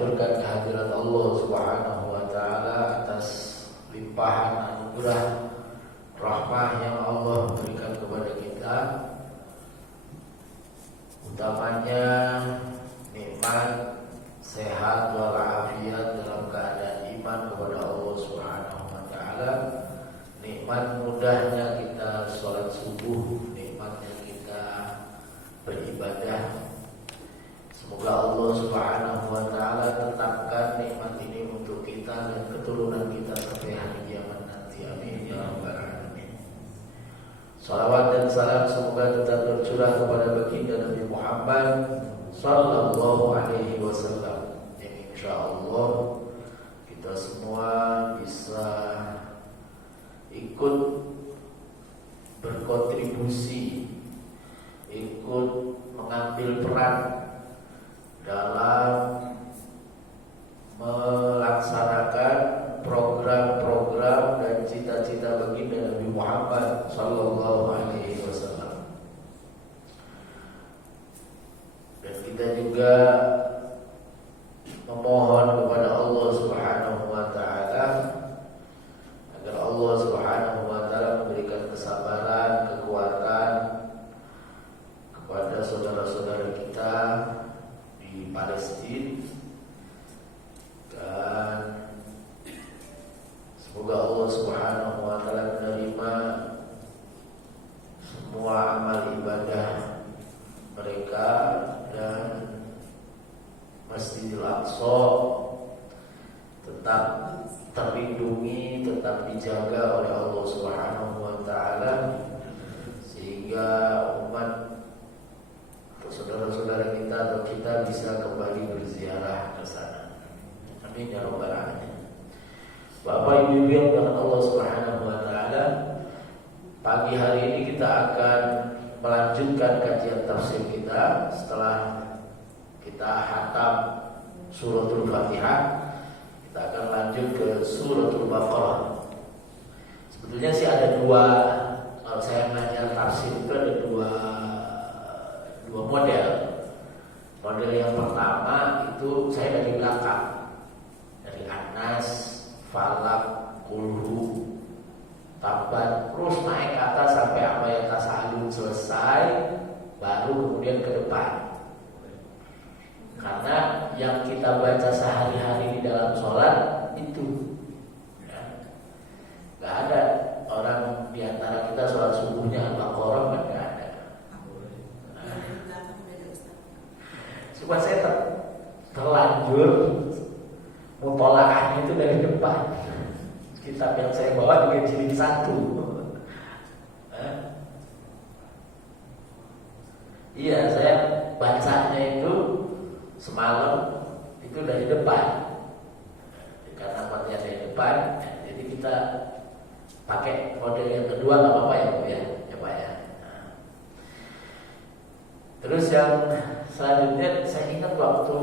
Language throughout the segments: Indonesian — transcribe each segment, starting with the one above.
mengaturkan kehadiran Allah Subhanahu wa taala atas limpahan anugerah rahmah yang Allah berikan kepada kita, utamanya nikmat sehat walafiat dalam keadaan iman kepada Allah Subhanahu wa taala, nikmat mudahnya kita sholat subuh, nikmatnya kita beribadah. Semoga Allah Subhanahu wa taala tetapkan nikmat ini untuk kita dan keturunan kita sampai hari kiamat nanti. Amin ya rabbal alamin. Salawat dan salam semoga tetap tercurah kepada baginda Nabi Muhammad sallallahu alaihi wasallam. Insyaallah kita semua bisa ikut berkontribusi, ikut mengambil peran dalam melaksanakan program-program dan cita-cita baginda Nabi Muhammad sallallahu alaihi wasallam. Dan kita juga memohon kepada Allah Subhanahu wa taala agar Allah Subhanahu wa taala memberikan kesabaran, kekuatan kepada saudara-saudara kita di Palestina, dan semoga Allah Subhanahu wa taala menerima semua amal ibadah mereka dan Masjidil Aqsa tetap terlindungi, tetap dijaga oleh Allah Subhanahu wa taala, sehingga umat atau saudara-saudara kita atau kita bisa kembali berziarah ke sana. Amin ya rabbal alamin. Bapak Ibu yang dengan Allah Subhanahu wa taala, pagi hari ini kita akan melanjutkan kajian tafsir kita setelah kita khatam suratul Fatihah. Kita akan lanjut ke suratul Baqarah. Sebetulnya sih ada dua, kalau saya belajar tafsir itu ada dua model. Model yang pertama itu saya dari belakang, dari An-Nas, Falaq, Qul, Tabbat, terus naik ke atas sampai Amma Yatasaalun selesai, baru kemudian ke depan. Karena yang kita baca sehari-hari di dalam sholat itu nggak ada orang di antara kita sholat subuhnya Al-Baqarah, nggak ada. Cuma saya terlanjur mutolaahnya itu dari depan. Kitab yang saya bawa juga jilid 1. Iya, saya bacanya itu semalam itu dari depan, karena matanya dari depan, jadi kita pakai model yang kedua, nggak apa-apa ya Bu ya, Pak ya. Terus yang selanjutnya saya ingat waktu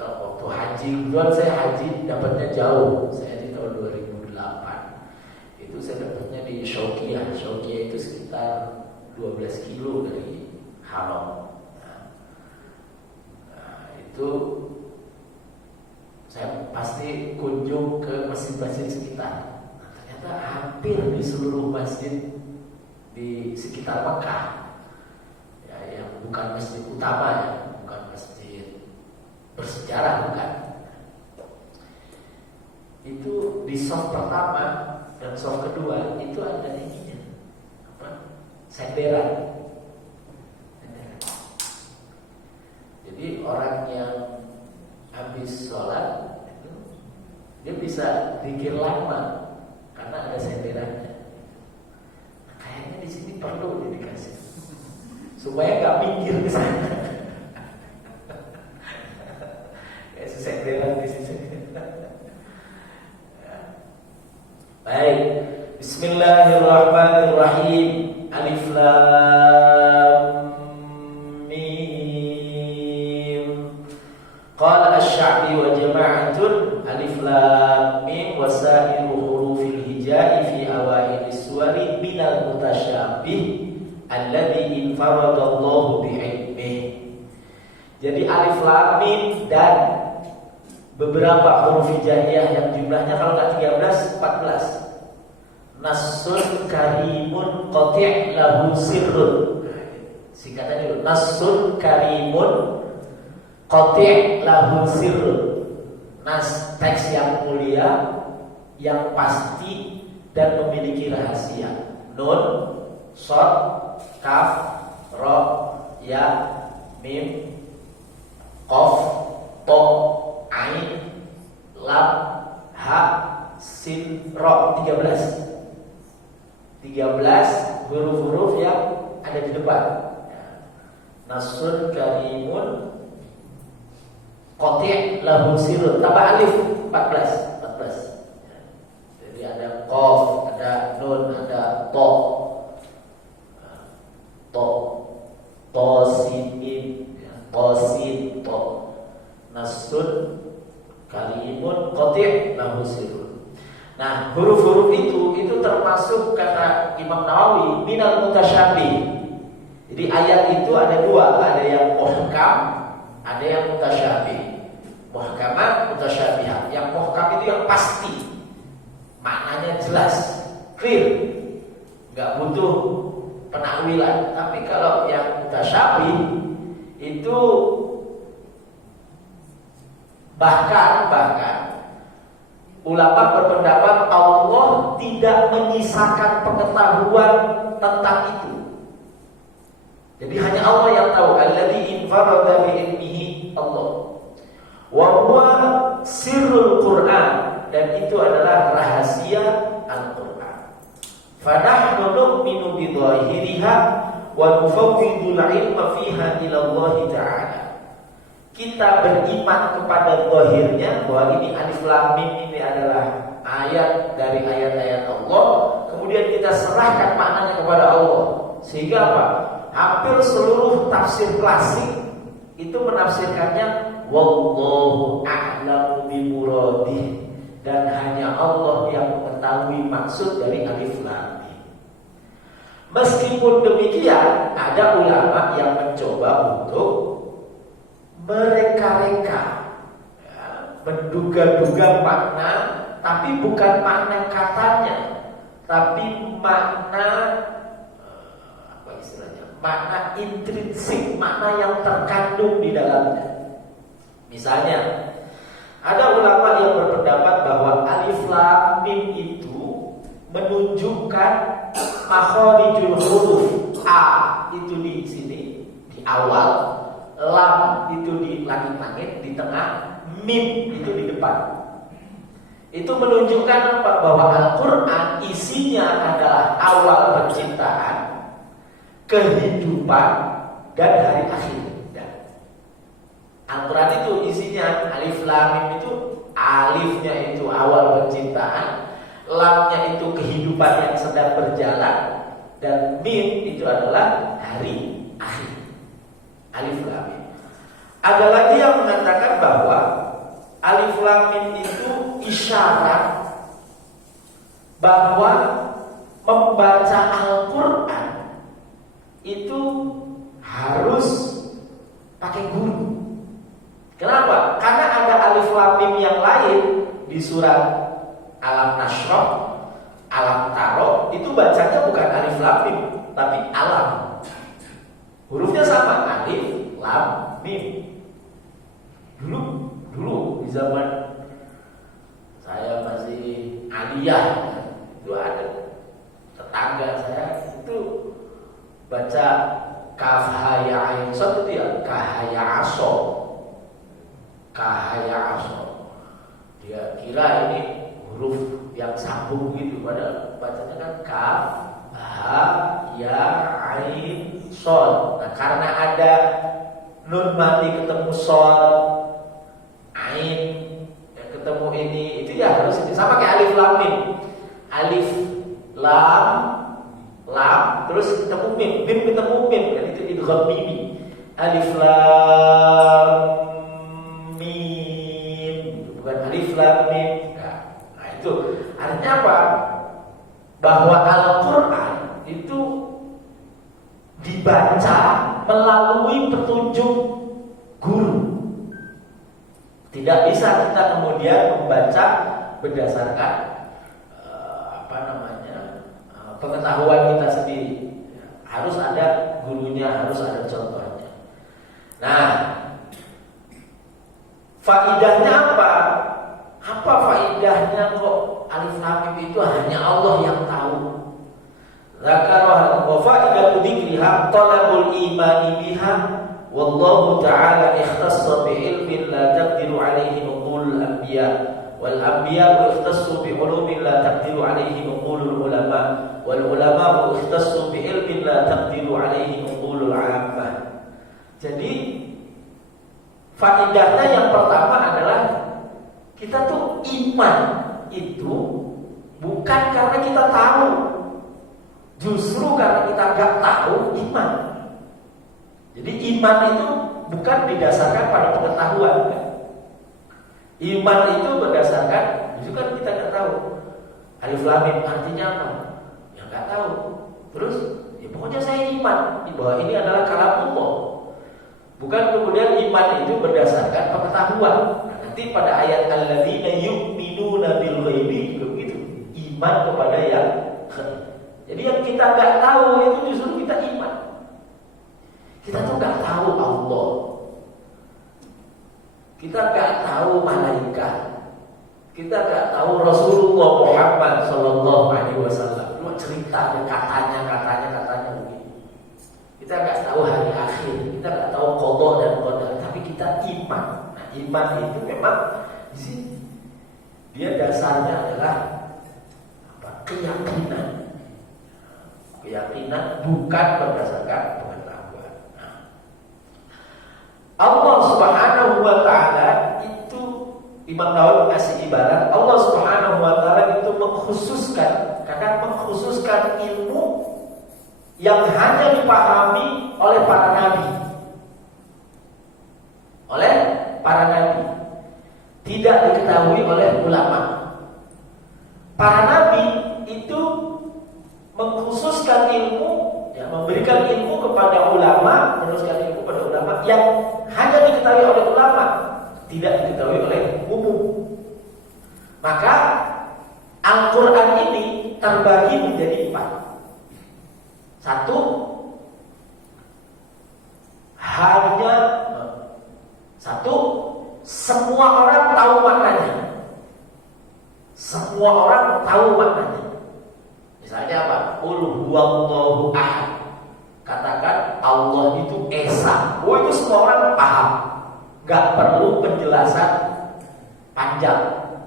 waktu haji, duluan saya haji dapatnya jauh, saya di tahun 2008 itu saya dapatnya di Syauqiyah itu sekitar 12 kilo dari Haram. Itu saya pasti kunjung ke masjid-masjid sekitar. Ternyata hampir di seluruh masjid di sekitar Mekah, ya, yang bukan masjid utama ya, bukan masjid bersejarah, bukan. Itu di shaf pertama dan shaf kedua itu ada ininya, senderan. Jadi orang yang habis sholat itu, dia bisa zikir lama karena ada senderannya. Nah, kayaknya di sini perlu dikasih supaya nggak mikir ke sana. Kayak senderan di sini. Baik, Bismillahirrahmanirrahim. Alif Lam Qala asy-Sya'bi wa jama'atun alif lam mim wa sa'iru hurufil hijai fi awailis suwari minal mutasyabih alladhi infaradallahu bi'ilmih. Jadi alif lam mim dan beberapa huruf hijaiyah yang jumlahnya kalau nggak 13, 14. Nassun karimun qati' lahu sirrun. Singkatannya dulu. Nassun karimun qati' lahu sirrun. Nas, teks yang mulia, yang pasti dan memiliki rahasia. Nun, shad, kaf, ra, ya, mim, qaf, ta, ain, lam, ha, sin, ra. 13 huruf-huruf yang ada di depan. Nassun karimun qati' lahu sirrun. Tambah alif 14. Jadi ada qaf, ada nun, ada ta. Sin, qasin, ta. Nassun karimun qati' lahu sirrun. Nah, huruf-huruf itu termasuk kata Imam Nawawi minal mutasyabih. Jadi ayat itu ada dua, ada yang muhkam, ada yang mutasyabih. Muhkamat, mutasyabihat. Yang muhkam itu yang pasti, maknanya jelas, clear, nggak butuh penakwilan. Tapi kalau yang mutasyabih itu bahkan ulama berpendapat Allah tidak menyisakan pengetahuan tentang itu. Jadi hanya Allah yang tahu. Alladzi infarada bi ilmihi Allah. Wa huwa sirrul Qur'an, dan itu adalah rahasia Al-Qur'an. Fa nahnu nu'minu bi dhahiriha wa nufawwidul 'ilma fiha ila Allah ta'ala. Kita beriman kepada zahirnya bahwa ini alif lam mim ini adalah ayat dari ayat-ayat Allah, kemudian kita serahkan maknanya kepada Allah. Sehingga apa? Hampir seluruh tafsir klasik itu menafsirkannya wallahu a'lamu bimuradih, dan hanya Allah yang mengetahui maksud dari alif lam mim. Meskipun demikian, ada ulama yang mencoba untuk mereka-reka, menduga-duga makna, tapi bukan makna katanya, tapi makna apa istilahnya? Makna intrinsik, makna yang terkandung di dalamnya. Misalnya, ada ulama yang berpendapat bahwa alif lam mim itu menunjukkan makharijul huruf. A itu di sini, di awal. Lam itu di langit-langit, di tengah, mim itu di depan. Itu menunjukkan apa? Bahwa Al-Quran isinya adalah awal penciptaan, kehidupan, dan hari akhir. Al-Quran itu isinya alif lam mim itu, alifnya itu awal penciptaan, lamnya itu kehidupan yang sedang berjalan, dan mim itu adalah hari akhir. Alif lam mim. Ada lagi yang mengatakan bahwa alif lam mim itu isyarat bahwa membaca Al-Quran itu harus pakai guru. Kenapa? Karena ada alif lam mim yang lain di surat Alam Nashrah, Alam Taro, itu bacanya bukan alif lam mim, tapi alam. Hurufnya sama, alif, lam, mim. Dulu di zaman saya masih aliyah, itu ada tetangga saya itu baca kaf ha ya ain sad itu ya kahaya aso. Dia kira ini huruf yang sambung gitu, padahal bacanya kan kaf ha ya ain shad. Nah, karena ada nun mati ketemu shad, ain yang ketemu ini, itu ya harus ini sama kayak alif lam mim. Alif lam terus ketemu mim, mim ketemu mim, kan itu idgham mimi. Alif lam mim, bukan alif lam mim. Nah, itu artinya apa? Bahwa Al-Quran itu dibaca melalui petunjuk guru. Tidak bisa kita kemudian membaca berdasarkan pengetahuan kita sendiri. Harus ada gurunya, harus ada contohnya. Nah, faidahnya apa? Apa faidahnya kok alif lam mim itu hanya Allah yang tahu? Zakaraha wa faidatu dzikriha talabul imani biha wallahu ta'ala ikhtassa bi ilmin la taqdiru alaihi uqulul anbiya wal anbiya ikhtassu bi ulumin la taqdiru alaihi uqulul ulama wal ulama ikhtassu bi ilmin la taqdiru alaihi uqulul 'ammah. Jadi faedahnya yang pertama adalah kita tuh iman itu bukan karena kita tahu, justru karena kita gak tahu iman. Jadi iman itu bukan didasarkan pada pengetahuan. Iman itu berdasarkan, justru kan kita gak tahu alif lam mim artinya apa, ya gak tahu. Terus ya pokoknya saya iman bahwa ini adalah kalamullah. Bukan kemudian iman itu berdasarkan pengetahuan. Nah, nanti pada ayat alladzina yu'minuna bil ghaibi juga begitu. Iman kepada yang ghaib. Jadi yang kita enggak tahu itu justru kita iman. Kita tuh enggak tahu Allah. Kita enggak tahu malaikat. Kita enggak tahu Rasulullah Muhammad sallallahu alaihi wasallam. Cuma ceritanya katanya begini. Kita enggak tahu hari akhir, kita enggak tahu qada dan qadar, tapi kita iman. Nah, iman itu memang di sini dia dasarnya adalah keyakinan. Keyakinan bukan berdasarkan pengetahuan. Nah, Allah Subhanahu wa taala itu, Imam Nawawi mengasih ibarat Allah Subhanahu wa taala itu mengkhususkan, kadang mengkhususkan ilmu yang hanya dipahami oleh para nabi. Oleh para nabi. Tidak diketahui oleh ulama. Para nabi itu mengkhususkan ilmu, ya, memberikan ilmu kepada ulama, meneruskan ilmu kepada ulama yang hanya diketahui oleh ulama, tidak diketahui oleh umum. Maka Al-Quran ini terbagi menjadi 4. Satu, semua orang tahu maknanya. Semua orang tahu maknanya. Misalnya apa? Qul huwallahu ahad. Katakan Allah itu esa. Oh, itu semua orang paham. Gak perlu penjelasan panjang.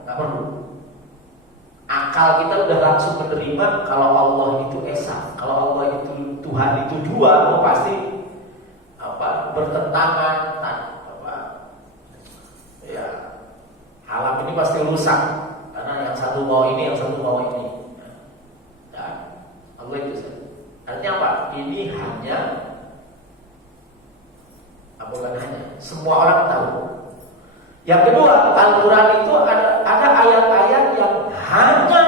Gak perlu. Akal kita udah langsung menerima kalau Allah itu esa. Kalau Allah itu Tuhan itu dua, pasti bertentangan, ya, alam ini pasti rusak karena yang satu mau ini, yang satu mau ini. Ya, Allah itu. Artinya apa? Ini hanya, bukan hanya, semua orang tahu. Yang kedua, Al-Quran itu ada ayat-ayat yang hanya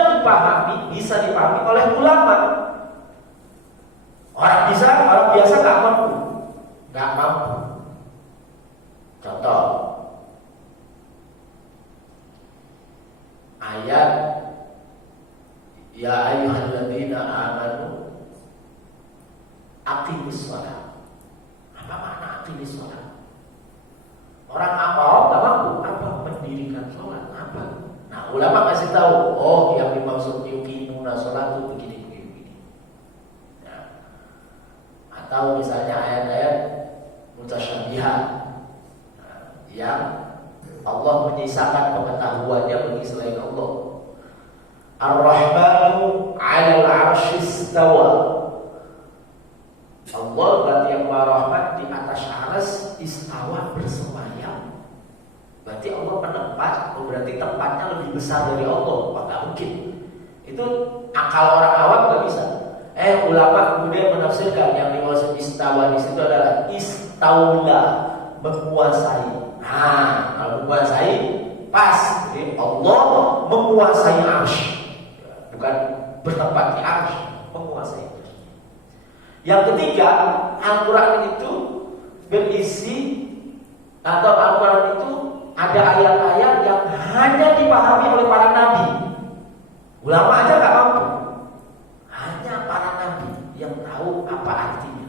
bisa dipahami oleh ulama. Orang biasa nggak mampu. Contoh, ayat ya ayyuhalladzina amanu aqimus shalah. Apa makna aqimus shalah? Orang awam nggak mampu mendirikan sholat. Nah, ulama kasih tahu, oh yang dimaksud yuqimuna sholat itu begini. Ya. Atau misalnya ayat-ayat mutasyabihat, yang Allah menyisakan pengetahuannya bagi selain Allah. Ar-Rahmanu 'alal 'arsy istawa. Allah berarti yang Maha Rahman di atas arsy istawa, bersemayam. Berarti Allah berarti tempatnya lebih besar dari Allah. Enggak mungkin. Itu akal orang awam enggak bisa. Ulama kemudian menafsirkan yang dimaksud istawa di situ adalah istaula, menguasai. Nah, kalau menguasai pas, jadi Allah menguasai arsy. Bukan bertempat di arsy, menguasai. Yang ketiga, Al-Quran itu berisi atau Al-Quran itu ada ayat-ayat yang hanya dipahami oleh para nabi. Ulama aja nggak mampu. Hanya para nabi yang tahu apa artinya.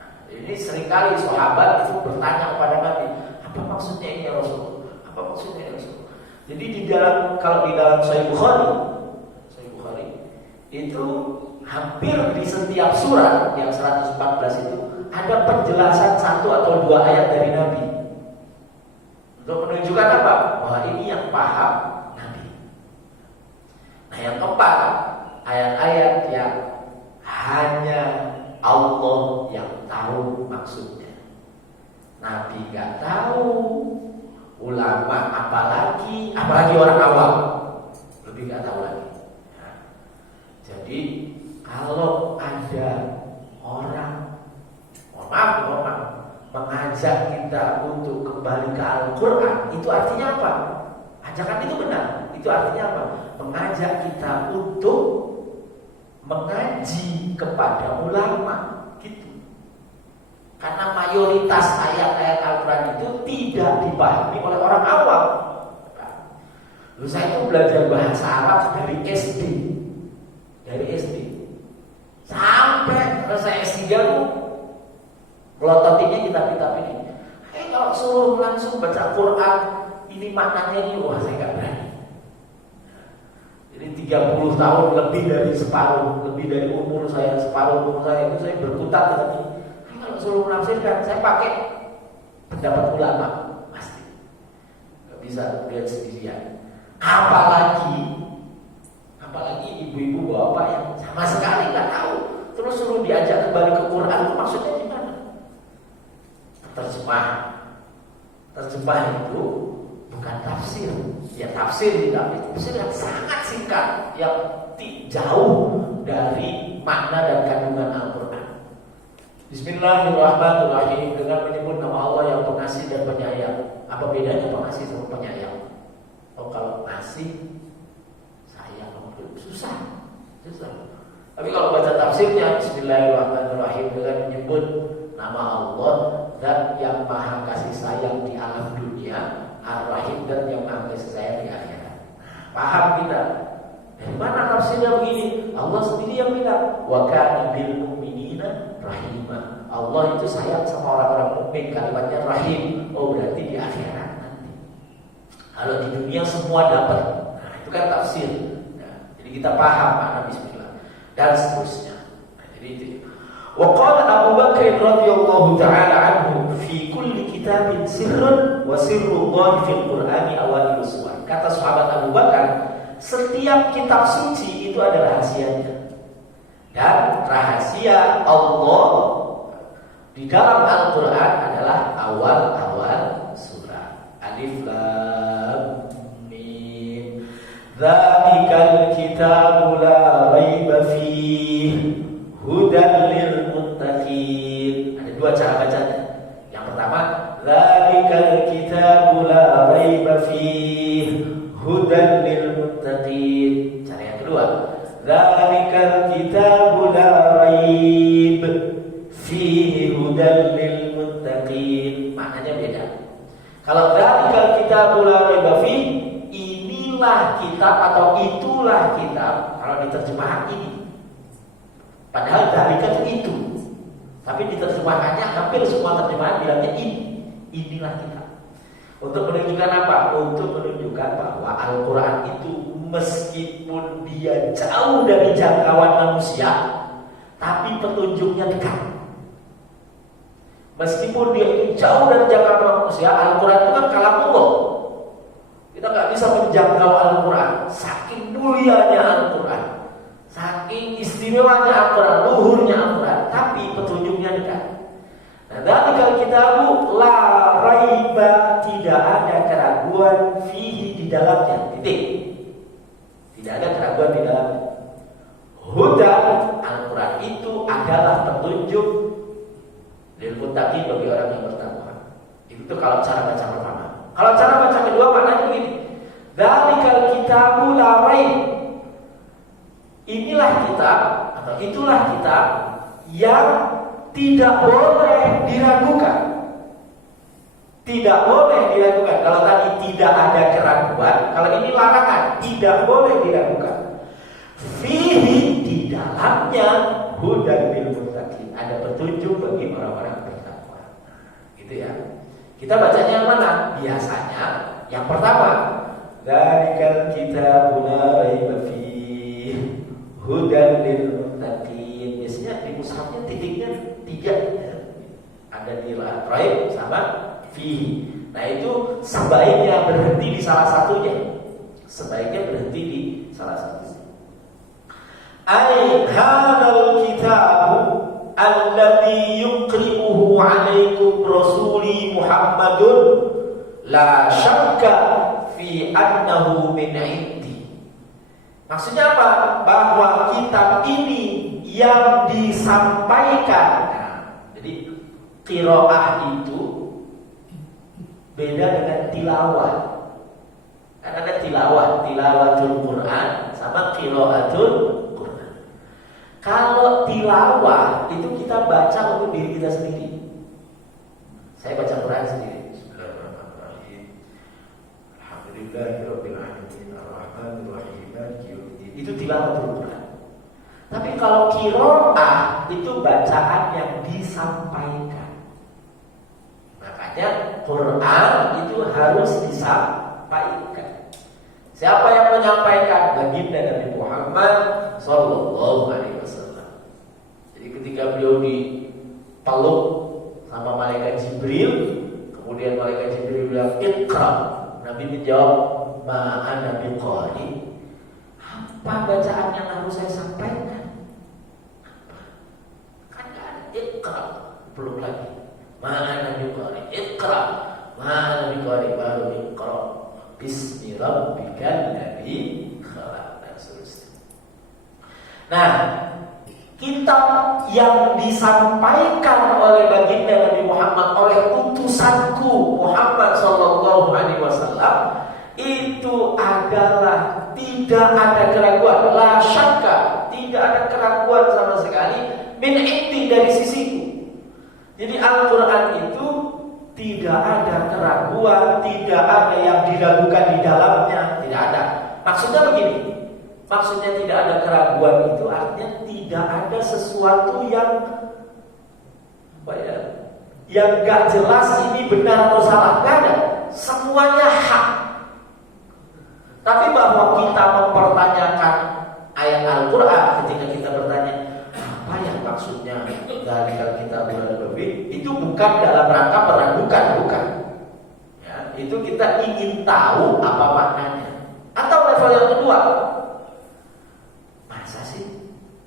Nah, ini seringkali sahabat itu bertanya kepada Nabi, apa maksudnya ini ya Rasul? Apa maksudnya ya Rasul? Jadi kalau di dalam Sahih Bukhari itu hampir di setiap surat yang 114 itu ada penjelasan satu atau dua ayat dari Nabi untuk menunjukkan apa? Bahwa ini yang paham Nabi. Nah, yang keempat, ayat-ayat yang hanya Allah yang tahu maksudnya. Nabi gak tahu, ulama apalagi orang awam lebih gak tahu lagi. Nah, jadi kalau ada orang, mohon maaf, mengajak kita untuk kembali ke Al-Quran, itu artinya apa? Ajakan itu benar. Itu artinya apa? Mengajak kita untuk mengaji kepada ulama, gitu. Karena mayoritas ayat-ayat Al-Quran itu tidak dipahami oleh orang awam. Lalu saya itu belajar bahasa Arab dari SD. Sampai selesai S3 tuh melototinya kitab-kitab ini. Kalau suruh langsung baca Quran, ini maknanya ini, wah saya gak berani. Jadi 30 tahun lebih dari umur saya itu saya berkutat dengan ini. Kalau suruh menafsirkan, saya pakai pendapat ulama pasti. Gak bisa lihat sendirian. Apalagi ibu-ibu bapak yang sama sekali nggak tahu, terus suruh diajak kembali ke Quran, itu maksudnya gimana? Terjemah itu bukan tafsir. Ya tafsir yang sangat singkat, yang jauh dari makna dan kandungan Al-Quran. Bismillahirrahmanirrahim, dengan menyebut nama Allah yang pengasih dan penyayang. Apa bedanya pengasih sama penyayang? Oh, kalau ngasih sayang, susah. Tapi kalau baca tafsirnya, Bismillahirrahmanirrahim, dengan menyebut nama Allah dan yang maha kasih sayang di alam dunia, Ar-Rahim, dan yang maha kasih sayang di akhirat. Paham kita? Dari mana tafsirnya begini? Allah sendiri yang bilang, wa kana bil mu'minina rahimah. Allah itu sayang sama orang-orang mukmin, kalimatnya rahim. Oh, berarti di akhirat nanti. Kalau di dunia semua dapat. Nah, itu kan tafsir. Jadi kita paham makna bismillah dan seterusnya. Jadi itu. Wa qala Abu Bakar radhiyallahu taala anhu fi kulli kitabin sirrun wa sirrullah fil Qur'ani awalil suwar. Kata sahabat Abu Bakar, setiap kitab suci itu ada rahasianya. Dan rahasia Allah di dalam Al-Qur'an adalah awal-awal surah. Alif Lam Mim. Dzalikal kitabu la raiba fihi hudan lil muttaqin. Ada dua cara bacanya. Yang pertama, dzalikal kitabu la raiba fihi hudan lil muttaqin. Cara yang kedua, dzalikal kitabu la raib fihi hudan lil muttaqin. Maknanya beda. Kalau dzalikal kitabu la raiba fihi, inilah kitab atau itulah kitab, kalau diterjemahkan ini. Padahal dzalika itu. Tapi diterjemahkannya hampir semua terjemahan bilangnya ini. Inilah kitab. Untuk menunjukkan apa? Untuk menunjukkan bahwa Al-Quran itu meskipun dia jauh dari jangkauan manusia, tapi petunjuknya dekat. Meskipun dia itu jauh dari jangkauan manusia, Al-Quran itu kan kalamullah. Kita nggak bisa menjangkau Al-Quran. Saking mulianya Al-Quran, saking istimewanya Al-Quran, luhurnya Al-Quran, tapi petunjuknya dekat. Nah, dzalikal kitabu la raiba, tidak ada keraguan fihi, di dalamnya. Titik. Tidak ada keraguan di dalamnya. Hudan, Al-Quran itu adalah petunjuk lil muttaqin, bagi orang yang bertakwa. Itu kalau cara baca pertama. Kalau cara baca kedua maknanya begini. Dzalikal kitabu la raib. Inilah kitab atau itulah kitab yang tidak boleh diragukan. Tidak boleh dilakukan. Kalau tadi tidak ada keraguan, kalau ini larangan, tidak boleh dilakukan. Fihi, di dalamnya, hudan lil muttaqin, ada petunjuk bagi orang-orang bertakwa. Gitu ya. Kita bacanya yang mana? Biasanya yang pertama, dzalikal kitabun la raiba fihi hudan lil muttaqin. Biasanya di mushafnya titiknya 3 ya. Ada di raib sama fihi. Nah itu sebaiknya berhenti di salah satunya. Sebaiknya berhenti di salah satunya. Ai hadzal kitabu alladzi yuqri'uhu 'alaikum rasuli Muhammadun la syakka fi annahu min 'indi. Maksudnya apa? Bahwa kitab ini yang disampaikan. Nah, jadi qiraah itu beda dengan tilawah. Kan ada tilawah, tilawatul Quran sama qiraatul Quran. Kalau tilawah itu kita baca untuk diri kita sendiri. Saya baca Quran sendiri. Bismillahirrahmanirrahim. Alhamdulillahirabbil alamin arrahmanir rahim maliki yaumiddin. Itu tilawatul Quran. Tapi kalau qiraah itu bacaan yang disampaikan. Makanya Quran itu harus disampaikan. Siapa yang menyampaikan? Baginda Nabi Muhammad sallallahu alaihi wasallam. Jadi ketika beliau dipeluk sama malaikat Jibril, kemudian malaikat Jibril bilang Iqra, Nabi menjawab ma ana biqari. Apa bacaan yang harus saya sampaikan? Apa? Kan ada Iqra, peluk lagi. Mana biqari Iqra, mana biqari baru Iqra bismi rabbikal ladzi khalaq dan seterusnya. Nah, kitab yang disampaikan oleh baginda Nabi Muhammad, oleh utusanku Muhammad sallallahu alaihi wasallam, itu adalah tidak ada keraguan, la syakka, tidak ada keraguan sama sekali, min indi, dari sisiku. Jadi Al-Quran itu tidak ada keraguan, tidak ada yang diragukan di dalamnya, tidak ada. Maksudnya begini, maksudnya tidak ada keraguan itu artinya tidak ada sesuatu yang yang gak jelas ini benar atau salah, gak ada. Semuanya hak. Tapi bahwa kita mempertanyakan ayat Al-Quran, ketika kita bertanya apa yang maksudnya dari kita berlebih, itu bukan dalam rangka meragukan, bukan. Ya, itu kita ingin tahu apa maknanya. Atau level yang kedua, masa sih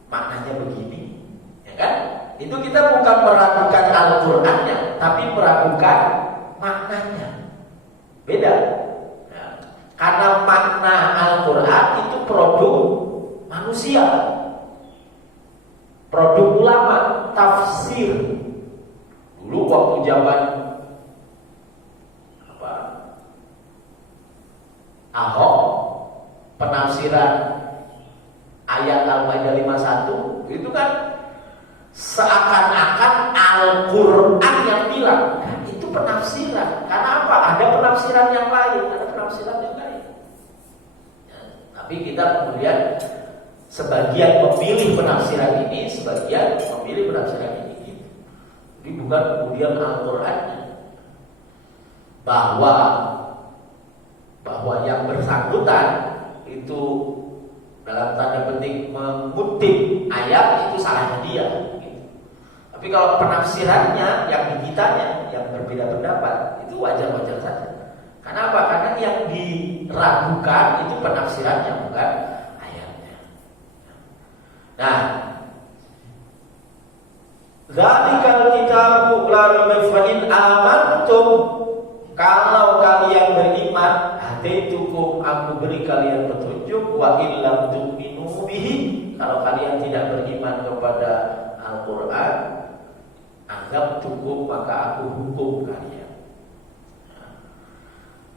maknanya begini, ya kan? Itu kita bukan meragukan Al-Qurannya, tapi meragukan maknanya. Beda. Ya, karena makna Al-Quran itu produk manusia, produk ulama, tafsir. Dulu waktu zaman Ahok, penafsiran ayat Al-Maidah 51 itu kan seakan-akan Al-Quran yang bilang. Nah, itu penafsiran. Karena apa? Ada penafsiran yang lain, ada penafsiran yang lain. Ya, tapi kita kemudian sebagian memilih penafsiran ini, sebagian memilih penafsiran ini. Jadi bukan kemudian Al-Qurannya, bahwa yang bersangkutan itu dalam tanda petik mengutip ayat itu salahnya dia. Gitu. Tapi kalau penafsirannya yang digitanya, yang berbeda pendapat, itu wajar-wajar saja. Karena apa? Karena yang diragukan itu penafsirannya, bukan ayatnya. Nah, zalikal kitabu la raiba fihi amantum, kalau kalian beriman, hadaitukum, aku beri kalian petunjuk, wa illam tu'minu bihi, kalau kalian tidak beriman kepada Al-Quran, anggap cukup, maka aku hukum kalian.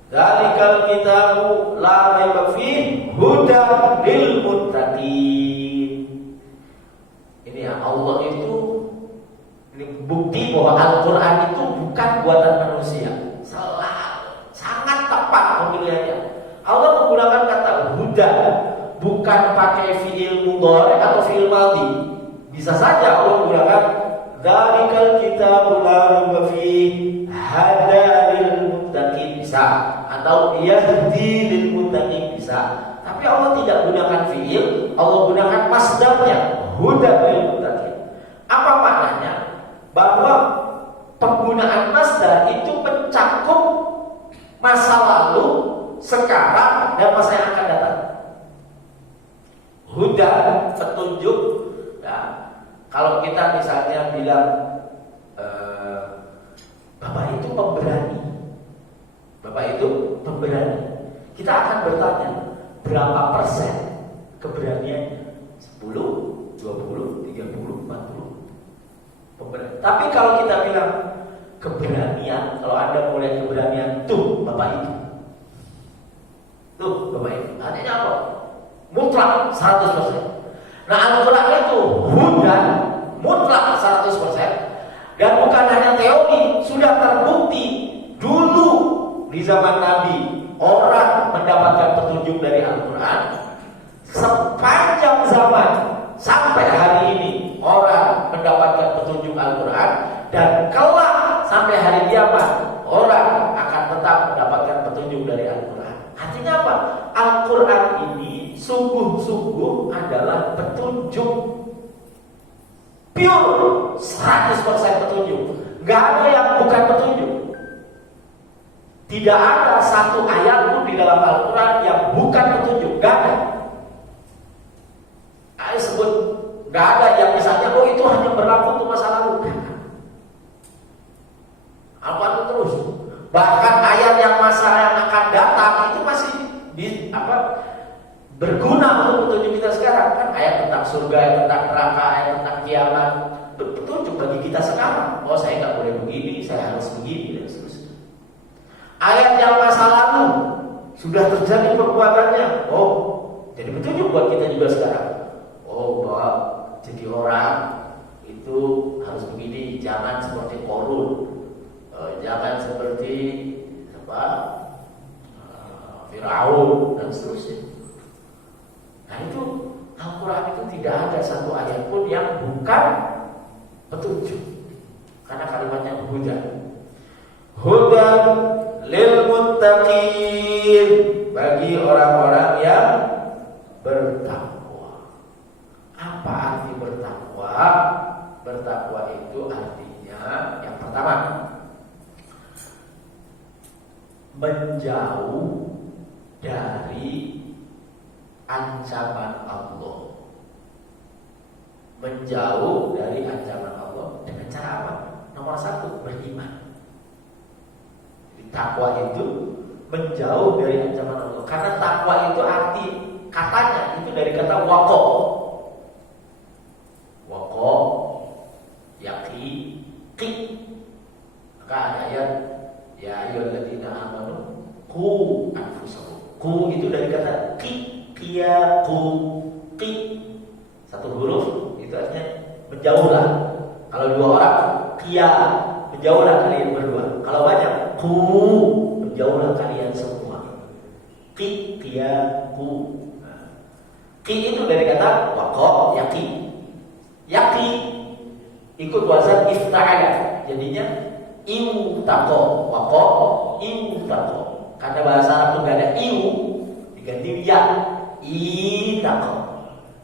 Zalikal kitabu la raiba fihi hudan lil muttaqin. Ini ya, Allah itu ini bukti bahwa Al-Quran itu bukan buatan manusia. pilihannya. Allah menggunakan kata huda, bukan pakai fi'il mudhari atau fi'il madhi. Bisa saja Allah menggunakan dzalikal kitabul la raiba fihi hada lil muttaqin, bisa, atau yahdi lil muttaqin, bisa. Tapi Allah tidak gunakan fi'il, Allah gunakan masdarnya, huda lil muttaqin. Apa maknanya? Bahwa penggunaan masdar itu mencakup masa lalu, sekarang, dan masa yang akan datang. Huda, petunjuk. Nah, kalau kita misalnya bilang Bapak itu pemberani, Bapak itu pemberani, kita akan bertanya berapa persen keberaniannya? 10, 20, 30, 40 pemberani. Tapi kalau kita bilang keberanian, kalau Anda mulai keberanian, tuh Bapak itu, tuh Bapak itu, artinya apa? Mutlak 100%. Nah, Al-Quran itu hudan mutlak 100%. Dan bukan hanya teori, sudah terbukti dulu di zaman Nabi orang mendapatkan petunjuk dari Al-Quran. Sepanjang zaman sampai hari ini orang mendapatkan petunjuk Al-Quran, dan kelak sampai hari kiamat orang akan tetap mendapatkan petunjuk dari Al-Quran. Artinya apa? Al-Quran ini sungguh-sungguh adalah petunjuk pure, 100% petunjuk. Gak ada yang bukan petunjuk. Tidak ada satu ayat pun di dalam Al-Quran yang bukan petunjuk. Gak ada. Saya sebut, gak ada yang misalnya, oh itu hanya berlaku untuk masa lalu. Al-Quran terus. Bahkan ayat yang masa yang akan datang itu masih berguna untuk petunjuk kita sekarang. Kan ayat tentang surga, ayat tentang neraka, ayat tentang kiamat, petunjuk bagi kita sekarang. Oh, saya nggak boleh begini, saya harus begini, dan seterusnya. Ayat yang masa lalu sudah terjadi perbuatannya, oh jadi petunjuk buat kita juga sekarang. Oh, bahwa jadi orang itu harus begini, jangan seperti Qarun, jangan seperti Firaun, dan seterusnya. Nah, itu Al-Quran itu tidak ada satu ayat pun yang bukan petunjuk, karena kalimatnya hudan. Hudan lil muttaqin, bagi orang-orang yang bertakwa. Apa arti bertakwa? Bertakwa itu artinya yang pertama, menjauh dari ancaman Allah. Menjauh dari ancaman Allah dengan cara apa? Nomor satu, beriman. Jadi takwa itu menjauh dari ancaman Allah. Karena takwa itu arti katanya itu dari kata waqo. Waqo, yaqi, qi. Maka ada ayat ya ayyuhalladzina amanu qu anfusakum. Qu itu dari kata qi. Qiyaku, qi, satu huruf itu artinya menjauhlah. Kalau dua orang, qia, menjauhlah kalian berdua. Kalau banyak, qu, menjauhlah kalian semua. Qi, qiyaku. Qi itu dari kata waqa, yaqi. Yaqi ikut wazan ifta'ala, jadinya iutaqo. Waqa, iutaqo. Karena bahasa Arab itu enggak ada iu, diganti ya. Itaqo.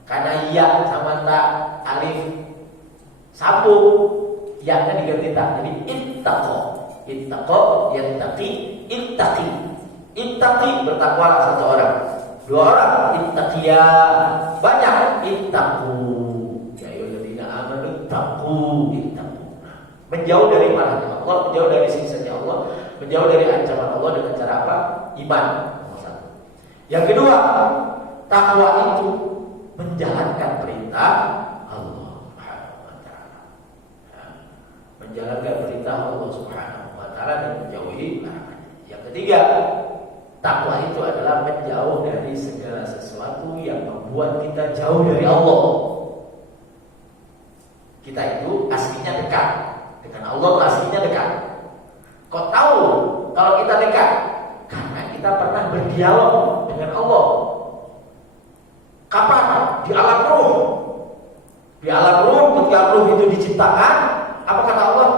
Karena ya sama tak alif sambung, ya kan diganti tak, jadi ittaqo. Ittaqo, yattaqi, ittaqi. Ittaqi, bertakwalah satu orang. Dua orang, ittaqiya. Banyak, ittaqu. Ya ayyuhalladzina amanu ittaqu, ittaqu. Menjauh dari marahnya Allah, menjauh dari siksanya Allah, menjauh dari ancaman Allah dengan cara apa? Iman. Yang kedua, takwa itu menjalankan perintah Allah Subhanahu wa taala. Menjalankan perintah Allah Subhanahu wa taala dan menjauhi larangannya. Yang ketiga, takwa itu adalah menjauh dari segala sesuatu yang membuat kita jauh dari Allah. Kita itu aslinya dekat dengan Allah, aslinya dekat. Kok tahu kalau kita dekat? Karena kita pernah berdialog dengan Allah. Kapan? Di alam ruh. Di alam ruh, ketika ruh itu diciptakan, apa kata Allah?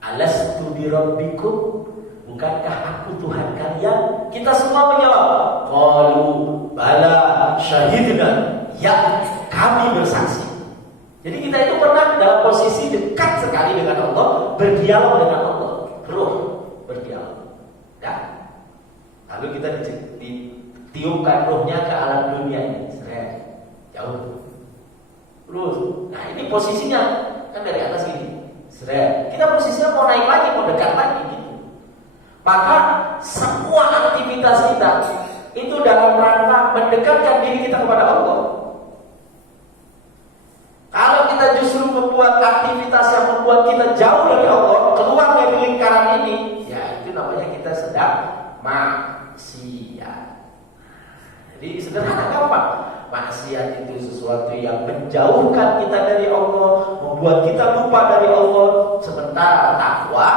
Alastu birabbikum, bukankah aku Tuhan kalian? Kita semua menjawab, qalu bala syahidna, ya kami bersaksi. Jadi kita itu pernah dalam posisi dekat sekali dengan Allah, berdialog dengan Allah, ruh berdialog. Ya. Lalu kita ditiupkan ruhnya ke alam dunia ini, jauh. Terus, nah ini posisinya kan dari atas gini, kita posisinya mau naik lagi, mau dekat lagi gitu. Maka semua aktivitas kita itu dalam rangka mendekatkan diri kita kepada Allah. Kalau kita justru membuat aktivitas yang membuat kita jauh dari Allah, keluar dari lingkaran ini, ya itu namanya kita sedang maksiat. Jadi sederhana gampang. Maksiat itu sesuatu yang menjauhkan kita dari Allah, membuat kita lupa dari Allah. Sementara takwa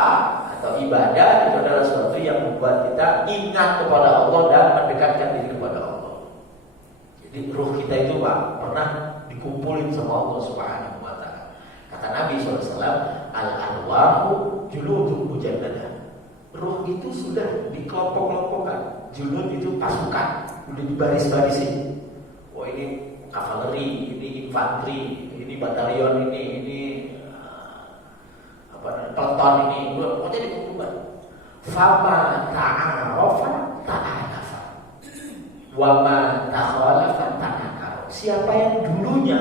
atau ibadah itu adalah sesuatu yang membuat kita ingat kepada Allah dan mendekatkan diri kepada Allah. Jadi ruh kita itu Pak, pernah dikumpulin sama Allah Subhanahu wa ta'ala. Kata Nabi SAW, al-arwahu juludun mujannadah. Ruh itu sudah dikelompok-kelompokkan. Julud itu pasukan, udah dibaris-barisin. Oh ini kavaleri, ini infanteri, ini batalion, ini peleton ini, pokoknya dikumpulkan. Fama ta'arafa ta'alafa, wama takhalafa ta'akar. Siapa yang dulunya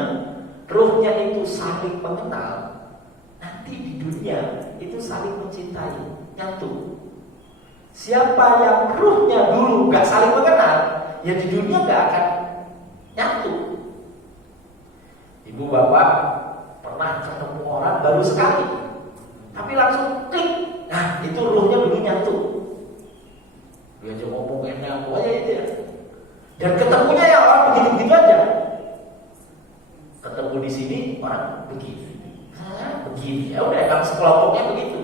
ruhnya itu saling mengenal, nanti di dunia itu saling mencintai, nyatu. Siapa yang ruhnya dulu gak saling mengenal, ya di dunia gak akan nyatu. Ibu bapak pernah ketemu orang baru sekali, tapi langsung klik. Nah itu ruhnya dulu nyatu. Dia aja ngomong enak, pokoknya itu ya. Dan ketemunya ya orang begitu-begitu aja. Ketemu di sini orang begini, begini. Ya udah kalau sekelompoknya begitu.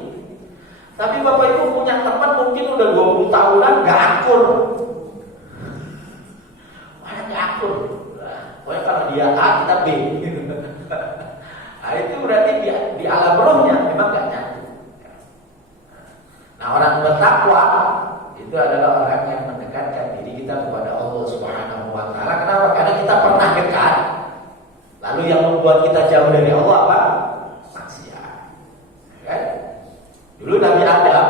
Tapi bapak ibu punya teman mungkin udah 20 tahunan gak akur. Mana gak akur? Pokoknya kalau dia A kita B. Nah itu berarti di alam rohnya memang gak nyatu. Nah orang bertakwa itu adalah orang yang mendekatkan diri kita kepada Allah Subhanahu wa ta'ala. Kenapa? Karena kita pernah dekat. Lalu yang membuat kita jauh dari Allah apa? Maksiat. Kan? Dulu Nabi Adam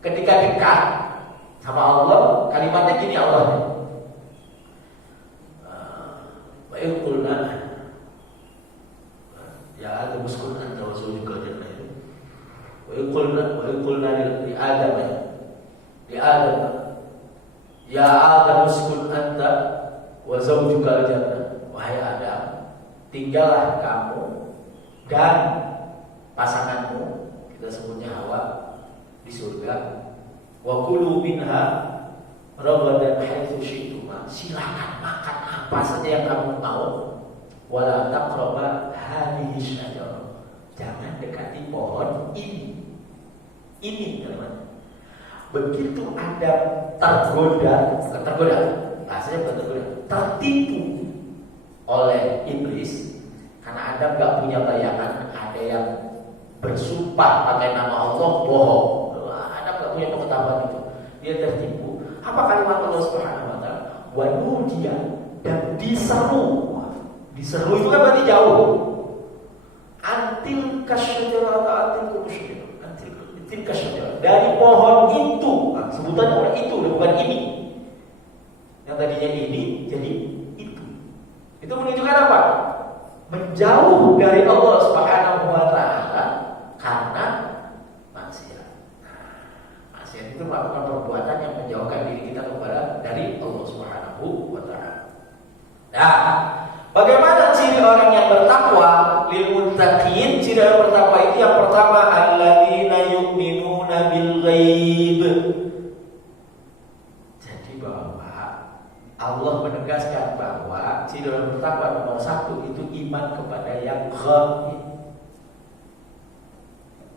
ketika dekat sama Allah, kalimatnya gini Allah. Wa qulna ya Adam uskun anta wa zawjuka jannah. Wa qulna li Adam ya Adam uskun anta wa zawjuka jannah. Wahai Adam, tinggallah kamu dan pasanganmu, kita sebutnya Hawa, di surga. Wa kulu minha ragadan haitsu syi'tuma. Silakan makan apa saja yang kamu mau. Wala taqraba hadhihi syajarah. Jangan dekati pohon ini. Ini teman-teman. Begitu Adam tergoda, bahasanya bukan tergoda, tertipu oleh iblis, karena Adam gak punya bayangan ada yang bersumpah pakai nama Allah bohong. Adam gak punya pengetahuan itu, dia tertipu. Apa kalimat Allah Subhanahu wa ta'ala? Wa nudiya, dan diseru. Diseru itu kan berarti jauh. Antil kasyajarah, antil kasyajarah, dari pohon itu. Nah, sebutan orang itu, bukan ini. Yang tadinya ini jadi itu. Itu menunjukkan apa? Menjauh dari Allah Subhanahu wa ta'ala karena maksiat. Maksiat itu melakukan perbuatan yang menjauhkan diri kita dari Allah Subhanahu wa ta'ala. Nah, bagaimana ciri orang yang bertakwa? Lil muttaqin, ciri orang bertakwa itu yang pertama, alladzina yu'minuna bil ghaib. Jadi bahwa Allah menegaskan bahwa ciri orang bertakwa nomor satu itu iman kepada yang ghaib,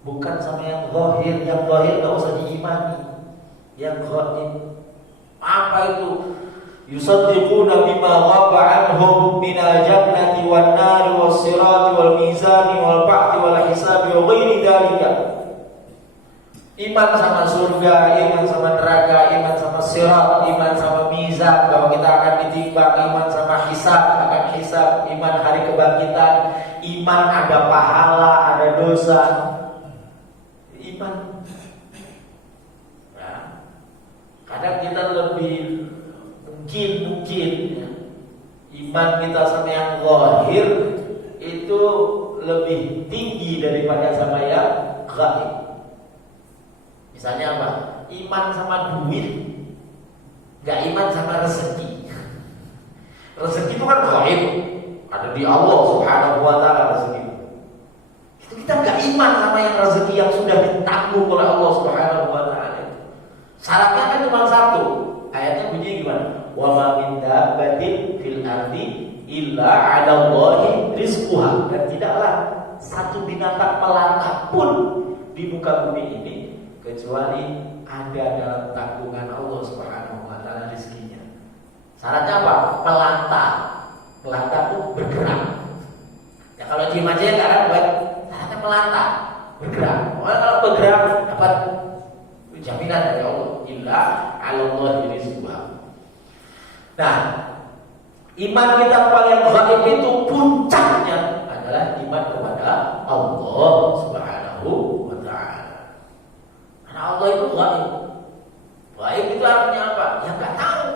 bukan sama yang zahir. Yang zahir gak usah diimani. yang ghaib. Apa itu? Yusaddiquna bima ghaba anhum minal jannati wan nari was sirati wal mizani wal ba'thi wal hisabi wa ghairi dzalika. Iman sama surga, iman sama neraka, iman sama sirat, iman sama mizan, bahwa kita akan ditimbang, iman sama hisab, akan hisab, iman hari kebangkitan, iman ada pahala, ada dosa. Iman. Nah, kadang kita lebih mungkin ya, iman kita sama yang zahir itu lebih tinggi daripada sama yang gaib. Misalnya apa? Iman sama duit, gak iman sama rezeki. Rezeki itu kan gaib, ada di Allah Subhanahu wa taala rezeki. Itu kita gak iman sama yang rezeki yang sudah ditanggung oleh Allah Subhanahu wa taala. Syaratnya kan cuma satu. Ayatnya bunyi gimana? Wa ma min dabbatin fil ardi illa 'ala Allahi rizquha. Dan tidaklah satu binatang melata pun di muka bumi ini kecuali ada dalam tanggungan Allah Subhanahu wa taala rezekinya. Syaratnya apa? Melata. Melata itu bergerak. Ya kalau diem aja enggak akan buat. Syaratnya melata, bergerak. Kalau bergerak dapat jaminan dari Allah. Illa 'ala Allahi rizquha. Nah, iman kita paling gaib itu puncaknya adalah iman kepada Allah Subhanahu wa taala. Karena Allah itu gaib. Gaib itu artinya apa? Ya enggak tahu.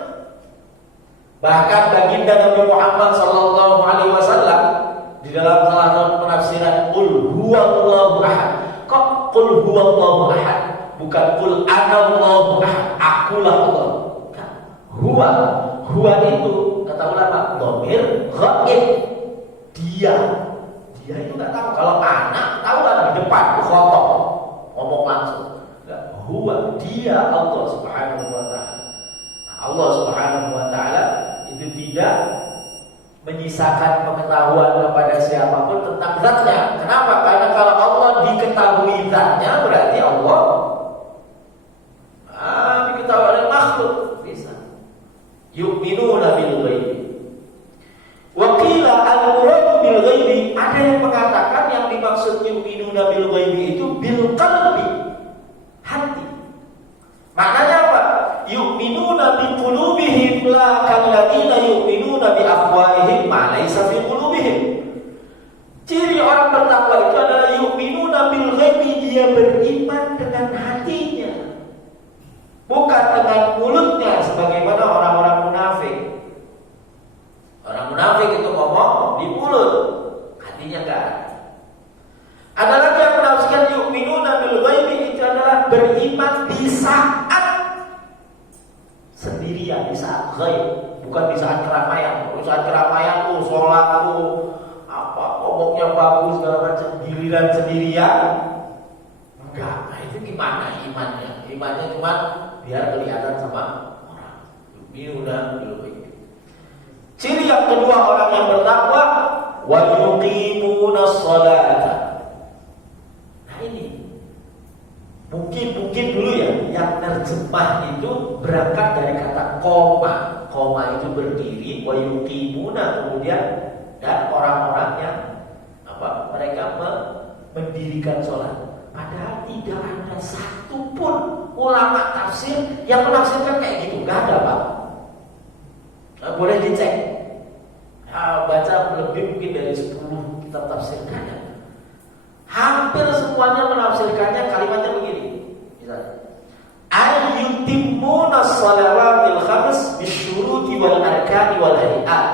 Bahkan baginda Nabi Muhammad sallallahu alaihi wasallam di dalam salah satu penafsiran qul huwallahu ahad. Kok qul huwallahu ahad? Bukan qul anallahu ahad. Akulah Allah. Huwa itu kata ulama dhamir ghaib. Dia itu nggak tahu. Kalau anak tahu kan di depan khotob ngomong langsung. Huwa dia Allah Subhanahu wa taala. Allah Subhanahu wa taala itu tidak menyisakan pengetahuan kepada siapapun tentang zatnya. Kenapa? Karena kalau Allah diketahui zatnya berarti Allah diketahui oleh makhluk. Bisa. Yu'minuna bil ghaibi. Wa qila al-muradu bil ghaibi, ada yang mengatakan yang dimaksud yu'minuna bil ghaibi itu bil qalbi, hati. Maknanya apa? Yu'minuna bi qulubihim la kalladzina yu'minuna bi afwahihim ma laysa fi qulubihim. Ciri orang bertakwa itu adalah yu'minuna bil ghaibi, dia beriman dengan hatinya, bukan dengan mulutnya sebagaimana orang-orang munafik. Orang munafik itu ngomong di mulut, hatinya enggak ada. Ada lagi yang menafsirkan yu'minuna bil ghaibi itu adalah beriman di saat sendirian, di saat ghaib, bukan di saat keramaian. Di saat keramaian sholat ngomongnya bagus segala macam, giliran sendirian enggak. Nah, itu gimana imannya? Imannya cuma biar kelihatan sama orang. Yu'minuna bil ghaibi. Ciri yang kedua orang yang bertakwa, wa yuqimuna sholata. Nah ini mungkin dulu ya yang terjemah itu berangkat dari kata koma. Koma itu berdiri, wa yuqimuna, kemudian dan orang-orang yang mereka mendirikan sholat. Padahal tidak ada satu pun ulama tafsir yang menafsirkan kayak gitu, nggak ada, Pak. Nah, boleh dicek. Baca lebih mungkin dari 10 kitab tafsirnya. Hampir semuanya menafsirkannya kalimatnya begini. Misalnya, ayyutimmuna shalawatil khams bisyuruti wal arkani wal hayat.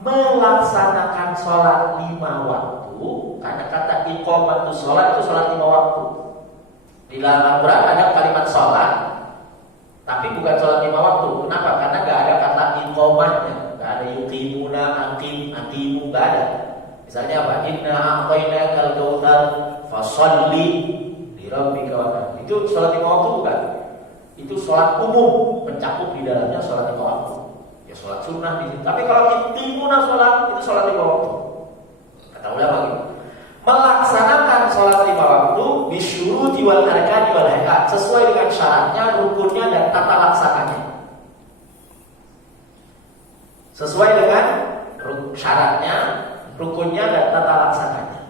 Melaksanakan sholat 5 waktu, karena kata iqamatus sholat itu sholat 5 waktu. Di dalam Al-Quran ada kalimat sholat, tapi bukan sholat 5 waktu. Kenapa? Karena gak ada kata iqamahnya, gak ada yuqimuna, aqimu, gak ada. Misalnya apa? Inna a'tainakal kautsar fasholli li rabbika wanhar. Itu sholat 5 waktu bukan? Itu sholat umum, mencakup di dalamnya sholat 5 waktu. Ya sholat sunnah di situ. Tapi kalau intimuna sholat itu sholat 5 waktu. Kata ulama gitu. Melaksanakan sholat 5 waktu bisyuruti wal arkani wal hayat, sesuai dengan syaratnya, rukunnya dan tata laksananya. Sesuai dengan syaratnya, rukunnya dan tata laksananya.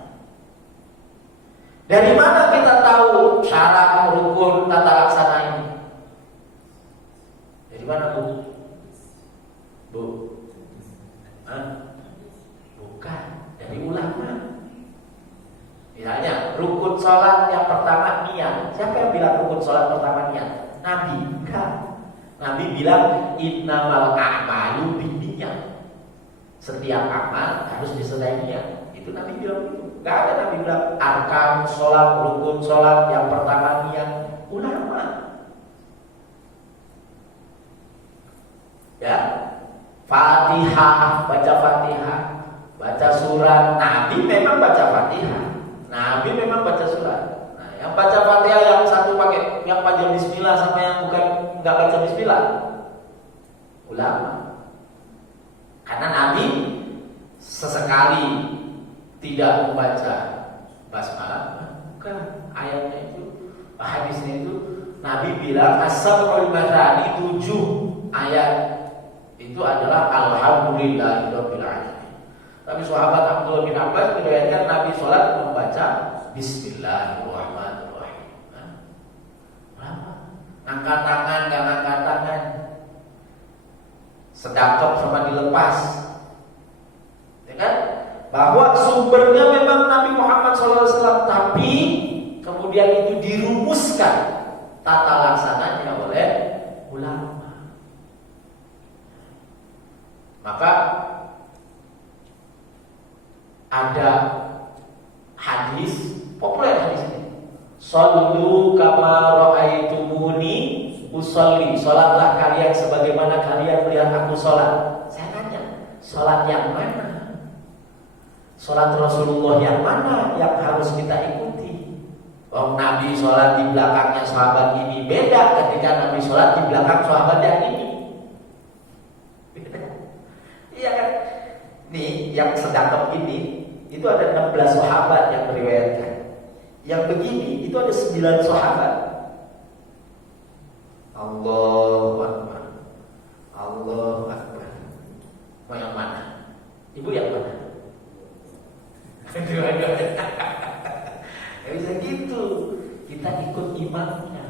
Dari mana kita tahu syarat, rukun, tata laksana ini? Dari mana, Bu? Bu? Hah? Bukan, dari ulama. Misalnya, rukun sholat yang pertama niat. Siapa yang bilang rukun sholat pertama niat? Nabi. Enggak. Nabi bilang innamal a'malu binniyat. Setiap amal harus disertai niat. Itu Nabi bilang itu. Enggak ada Nabi bilang arkan sholat, rukun sholat yang pertama niat. Ulama. Ya. Fatihah, baca Fatihah, baca surat. Nabi memang baca Fatihah. Nabi memang baca surat. Nah, yang baca Fatihah yang satu pakai yang baca bismillah sama yang bukan enggak baca bismillah. Ulama. Karena Nabi sesekali tidak membaca basmalah. Bukan, ayatnya itu, hadisnya itu Nabi bilang as-sab'ul mathani, 7 ayat itu adalah alhamdulillahirabbil alamin. Tapi sahabat Abdullah bin Abbas meriwayatkan Nabi sholat membaca Bismillahirrahmanirrahim. Angkat tangan, gak angkat tangan, sedekap sama dilepas. Ya kan? Bahwa sumbernya memang Nabi Muhammad SAW, tapi kemudian itu dirumuskan tata laksananya oleh ulama. Maka ada hadis populer, hadis ini, shollu kama ra'aitumuni usolli, sholatlah kalian sebagaimana kalian melihat aku sholat. Saya tanya, sholat yang mana? Sholat Rasulullah yang mana yang harus kita ikuti? Oh, Nabi sholat di belakangnya sahabat ini beda ketika Nabi sholat di belakang sahabat yang ini. Iya kan? Nih, yang sedekap ini itu ada 16 sahabat yang meriwayatkan. Yang begini itu ada 9 sahabat. Allahu Akbar. Allahu Akbar. Mau yang mana? Ibu yang mana? Ya bisa gitu. Kita ikut imamnya.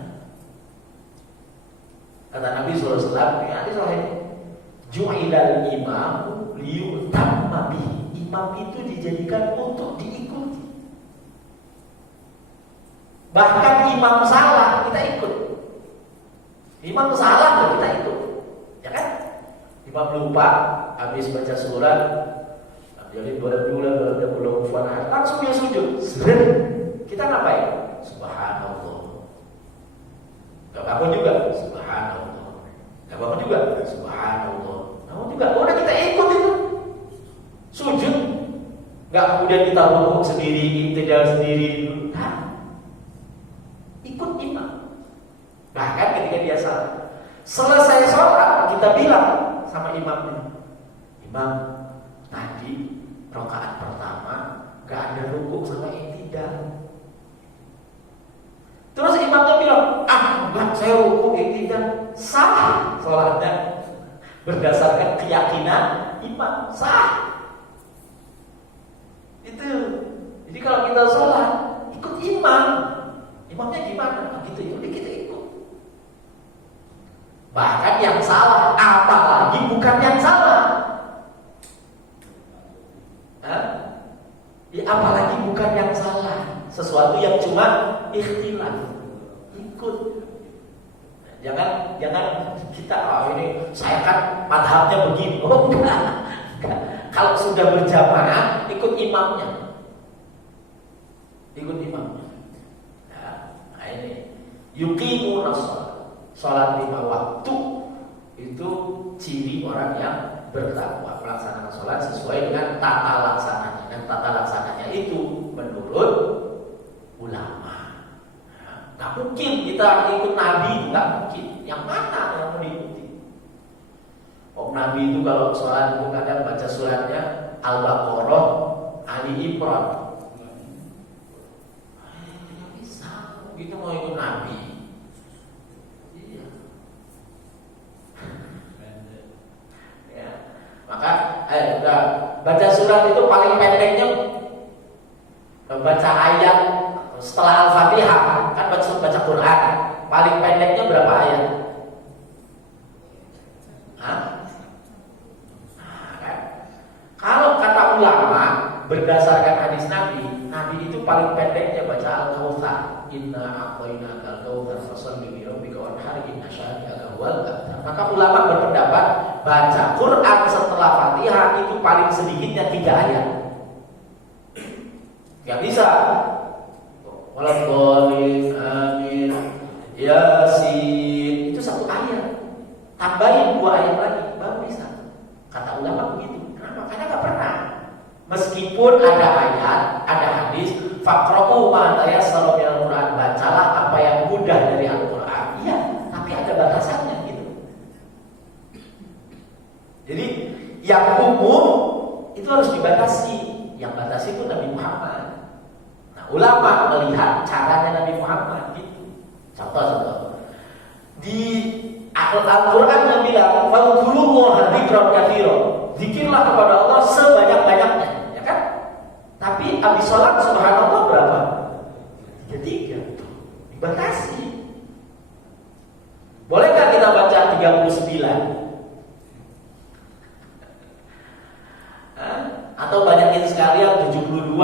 Kata Nabi SAW, ya hadis sahih, ju'ilal imamu liyutamma bihi. Imam itu dijadikan untuk diikuti. Bahkan imam salah kita ikut. Imam salah kita ikut. Ya kan? Imam lupa habis baca surat, jadi bulan langsung dia sujud. Kita ngapain? Subhanallah. Gak bangun juga. Subhanallah. Gak bangun juga. Subhanallah. Bangun juga. Udah kita ikut itu. Sujud. Gak kemudian kita rukuk sendiri, tidak sendiri. Nah, ikut imam. Bahkan ketika dia salah, selesai sholat kita bilang sama imamnya, imam, tadi rakaat pertama gak ada rukuk sama i'tidal. Terus imamnya bilang, enggak, saya rukuk i'tidal. Sah sholatnya berdasarkan keyakinan imam, sah. Itu. Jadi kalau kita sholat ikut imam, imamnya gimana? Gitu ya, udah kita ikut. Bahkan yang salah, apalagi bukan yang salah. Ya, apalagi bukan yang salah, sesuatu yang cuma ikhtilaf, ikut. Jangan kita ini saya kan madhabnya begini. Oh enggak. Kalau sudah berjamaah ikut imamnya, ikut imamnya. Nah ini yuqimun sholat 5 waktu itu ciri orang yang bertakwa, melaksanakan sholat sesuai dengan tata laksananya. Dan tata laksananya itu menurut ulama. Gak mungkin kita ikut Nabi, gak mungkin. Yang mana yang mau diikuti? Nabi itu kalau sholat itu kadang baca suratnya Al-Baqarah, Ali Imran. Tidak bisa. Begitu mau ikut Nabi. Iya. Ya. Maka udah baca surat itu paling pendeknya baca ayat setelah Al-Fatihah, kan baca Quran. Paling pendeknya berapa ayat? Hah? Nah, kan? Kalau kata ulama berdasarkan hadis Nabi itu paling pendeknya baca Al-Kautsar. Inna a'tainakal kautsar fasholli li rabbika wanhar inna syani'aka huwal abtar. Maka ulama berpendapat baca Quran setelah Fatihah itu paling sedikitnya 3 ayat. Gak bisa. Waladhdallin amin. Yasin itu 1 ayat. Tambahin 2 ayat lagi baru bisa. Kata ulama begitu. Kenapa? Karena gak pernah. Meskipun ada ayat, ada hadis, faqra'u ma tayassara minal Qur'an, bacalah apa yang mudah dari Al-Qur'an. Iya, tapi ada batasannya gitu. Jadi yang umum itu harus dibatasi. Yang batasi itu Nabi Muhammad. Nah, ulama melihat caranya Nabi Muhammad gitu. Contoh. Di Al-Qur'an yang bilang, "Fadhkurullaha dzikran katsira." Zikirlah kepada Allah sebanyak-banyaknya. Tapi habis sholat subhanallah berapa? 33. Dibatasi. Bolehkah kita baca 39? Atau banyakin sekalian 72?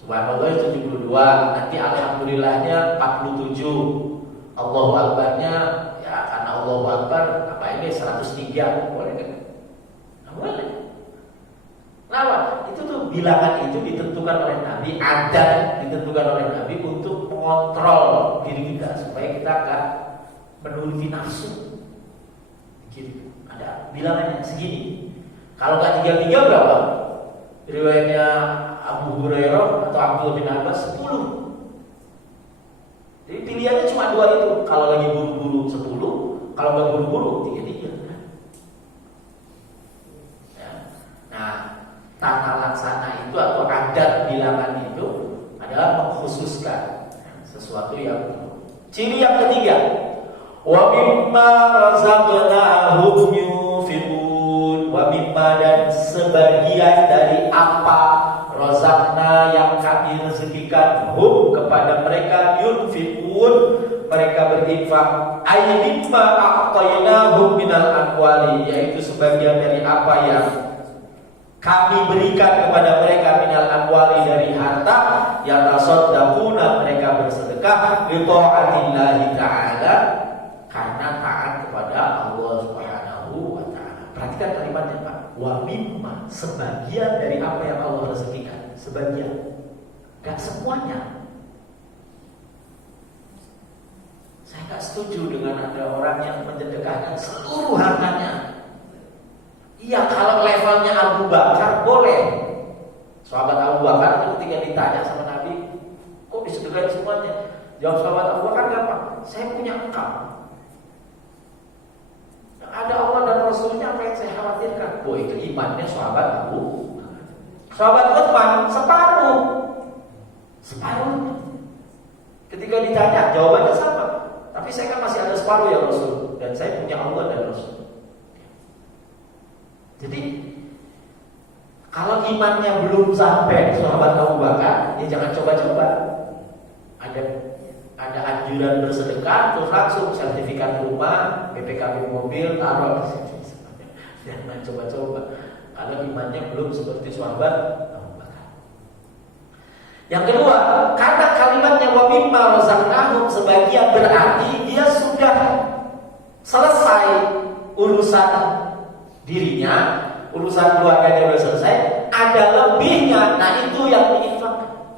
Subhanallah 72. Nanti alhamdulillahnya 47. Allahu Akbarnya ya karena Allahu Akbar apa ini 103. Boleh kan? Nah, boleh. Kenapa? Itu tuh bilangan itu ditentukan oleh Nabi, adat ditentukan oleh Nabi untuk mengontrol diri kita supaya kita gak menuruti nafsu. Gitu. Ada bilangannya segini. Kalau nggak 33 berapa? Riwayatnya Abu Hurairah atau Abdullah bin Abbas 10. Jadi pilihannya cuma 2 itu. Kalau lagi buru-buru 10, kalau nggak buru-buru 33. Nah, tata laksana itu atau adat bilangan itu adalah mengkhususkan sesuatu yang ciri yang ketiga, wa mimma razaqnahum yunfiqun, wa mimma dan sebagian dari apa razaqna yang kami rezekikan hum kepada mereka yunfiqun mereka berinfak ay mimma a'tainahum minal amwali yaitu sebagian dari apa yang kami berikan kepada mereka minal amwali dari harta yang tasaddaquna mereka bersedekah bi ta'atillahi ta'ala karena taat kepada Allah Subhanahu wa taala. Perhatikan kalimatnya Pak. Wa mimma sebagian dari apa yang Allah rezekikan, sebagian. Enggak semuanya. Saya enggak setuju dengan ada orang yang mensedekahkan seluruh hartanya. Iya, kalau levelnya Abu Bakar boleh. Sahabat Abu Bakar itu ketika ditanya sama Nabi, kok disedekahin semuanya? Jawab sahabat Abu Bakar gampang, saya punya engkau. Ada Allah dan Rasulnya apa yang saya khawatirkan? Oh itu imannya sahabat Abu Bakar. Sahabat Utsman separuh. Ketika ditanya jawabannya sama. Tapi saya kan masih ada separuh ya Rasul. Dan saya punya Allah dan Rasul. Jadi kalau imannya belum sampai sahabat Abu Bakar, ya jangan coba-coba. Ada anjuran bersedekah, terus langsung sertifikat rumah, BPKB mobil, taruh di situ. Jangan coba-coba. Kalau imannya belum seperti sahabat Abu Bakar. Yang kedua, karena kalimatnya wa mimma razaqnahum sebagian berarti dia sudah selesai urusan dirinya, urusan keluarganya sudah selesai, ada lebihnya, nah itu yang diinfakkan.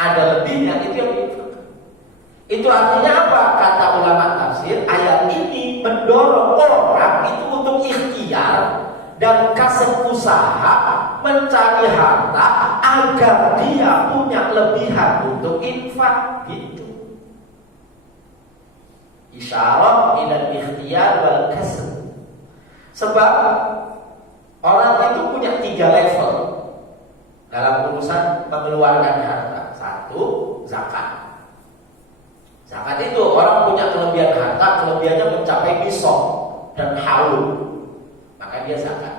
Ada lebihnya, itu yang diinfakkan. Itu artinya apa? Kata ulama tafsir, ayat ini mendorong orang itu untuk ikhtiar dan kasih usaha mencari harta agar dia punya lebihan untuk infak gitu. Isyarat ilal ikhtiyar wal kasb. Sebab orang itu punya 3 level dalam urusan mengeluarkan harta. 1, zakat. Zakat itu orang punya kelebihan harta, kelebihannya mencapai nisab dan haul, maka dia zakat.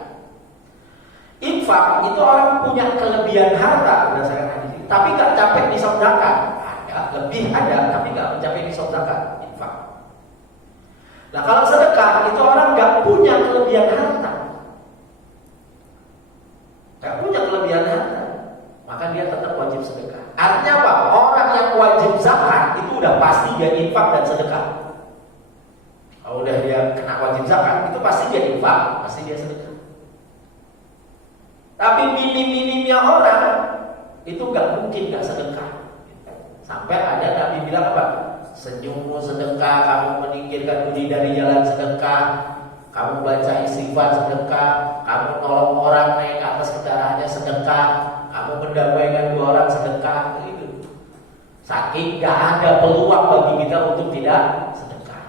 Infak itu orang punya kelebihan harta berdasarkan hadis ini, tapi nggak capai nisab zakat. Ada, lebih ada, tapi nggak mencapai nisab zakat. Infak. Nah kalau sedekah itu orang nggak punya kelebihan harta, nggak punya kelebihan harta, maka dia tetap wajib sedekah. Artinya apa? Orang yang wajib zakat itu udah pasti dia infak dan sedekah. Kalau udah dia kena wajib zakat, itu pasti dia infak, pasti dia sedekah. Tapi minim-minimnya orang itu nggak mungkin nggak sedekah. Sampai ada Nabi bilang apa? Senyummu sedekah, kamu menyingkirkan diri dari jalan sedekah, kamu baca istighfar sedekah, kamu nolong orang naik ke atas kendaraannya sedekah, kamu mendamaikan dua orang sedekah, itu. Saking nggak ada peluang bagi kita untuk tidak sedekah.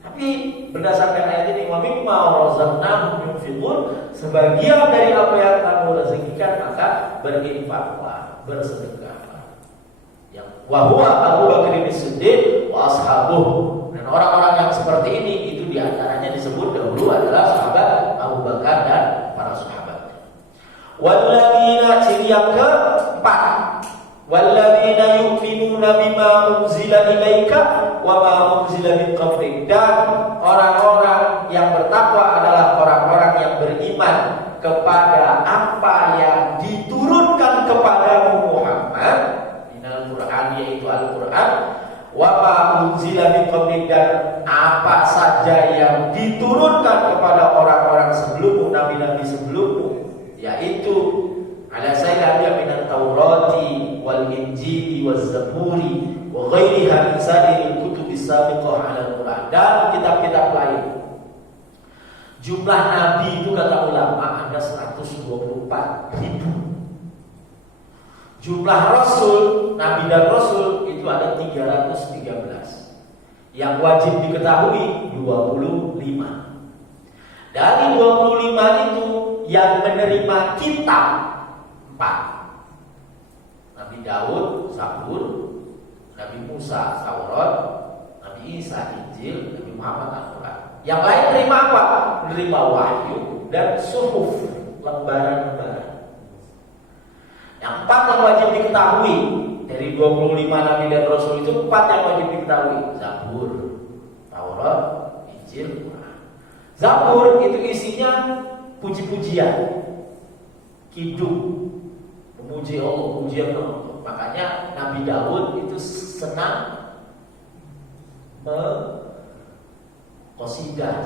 Tapi berdasarkan ayat ini, wa mimma razaqnahum yunfiqun, sebagian dari apa yang kamu rezekikan maka berinfaklah, bersedekahlah. Yang wa huwa Abu Bakar as-Siddiq wa ashabuh. Dan orang-orang yang seperti ini itu diantaranya disebut dahulu adalah sahabat Abu Bakar dan para sahabat. Walladzina, ciri yang keempat, walladzina yu'minuna bima unzila ilaika wa ma unzila min qablik. Dan orang-orang yang bertakwa adalah orang-orang yang beriman kepada apa yang diturunkan kepadamu Muhammad minal Qur'an, yaitu Al-Qur'an, wa ma unzila min qablik, dan apa saja yang diturunkan kepada orang-orang sebelummu, nabi-nabi sebelummu, yaitu ala sayyidina minat Taurati wal Injili waz Zaburi wa ghairiha min sa'iril kutubi sabiqah ala Al-Qur'an, dan kitab-kitab lain. Jumlah nabi itu kata ulama ada 124.000. Jumlah rasul, nabi dan rasul itu ada 313. Yang wajib diketahui 25. Dari 25 itu yang menerima kitab 4. Nabi Daud, Zabur, Nabi Musa, Taurat, Nabi Isa, Injil, Nabi Muhammad, Al-Quran. Yang lain terima apa? Menerima wahyu dan suhuf, lembaran-lembaran. Yang 4 yang wajib diketahui dari 25 Nabi dan Rasul itu, 4 yang wajib diketahui: Zabur, Taurat, Injil, Quran. Zabur itu isinya puji-pujian, kidung, memuji Allah, pujian Allah. Makanya Nabi Daud itu senang qasidah,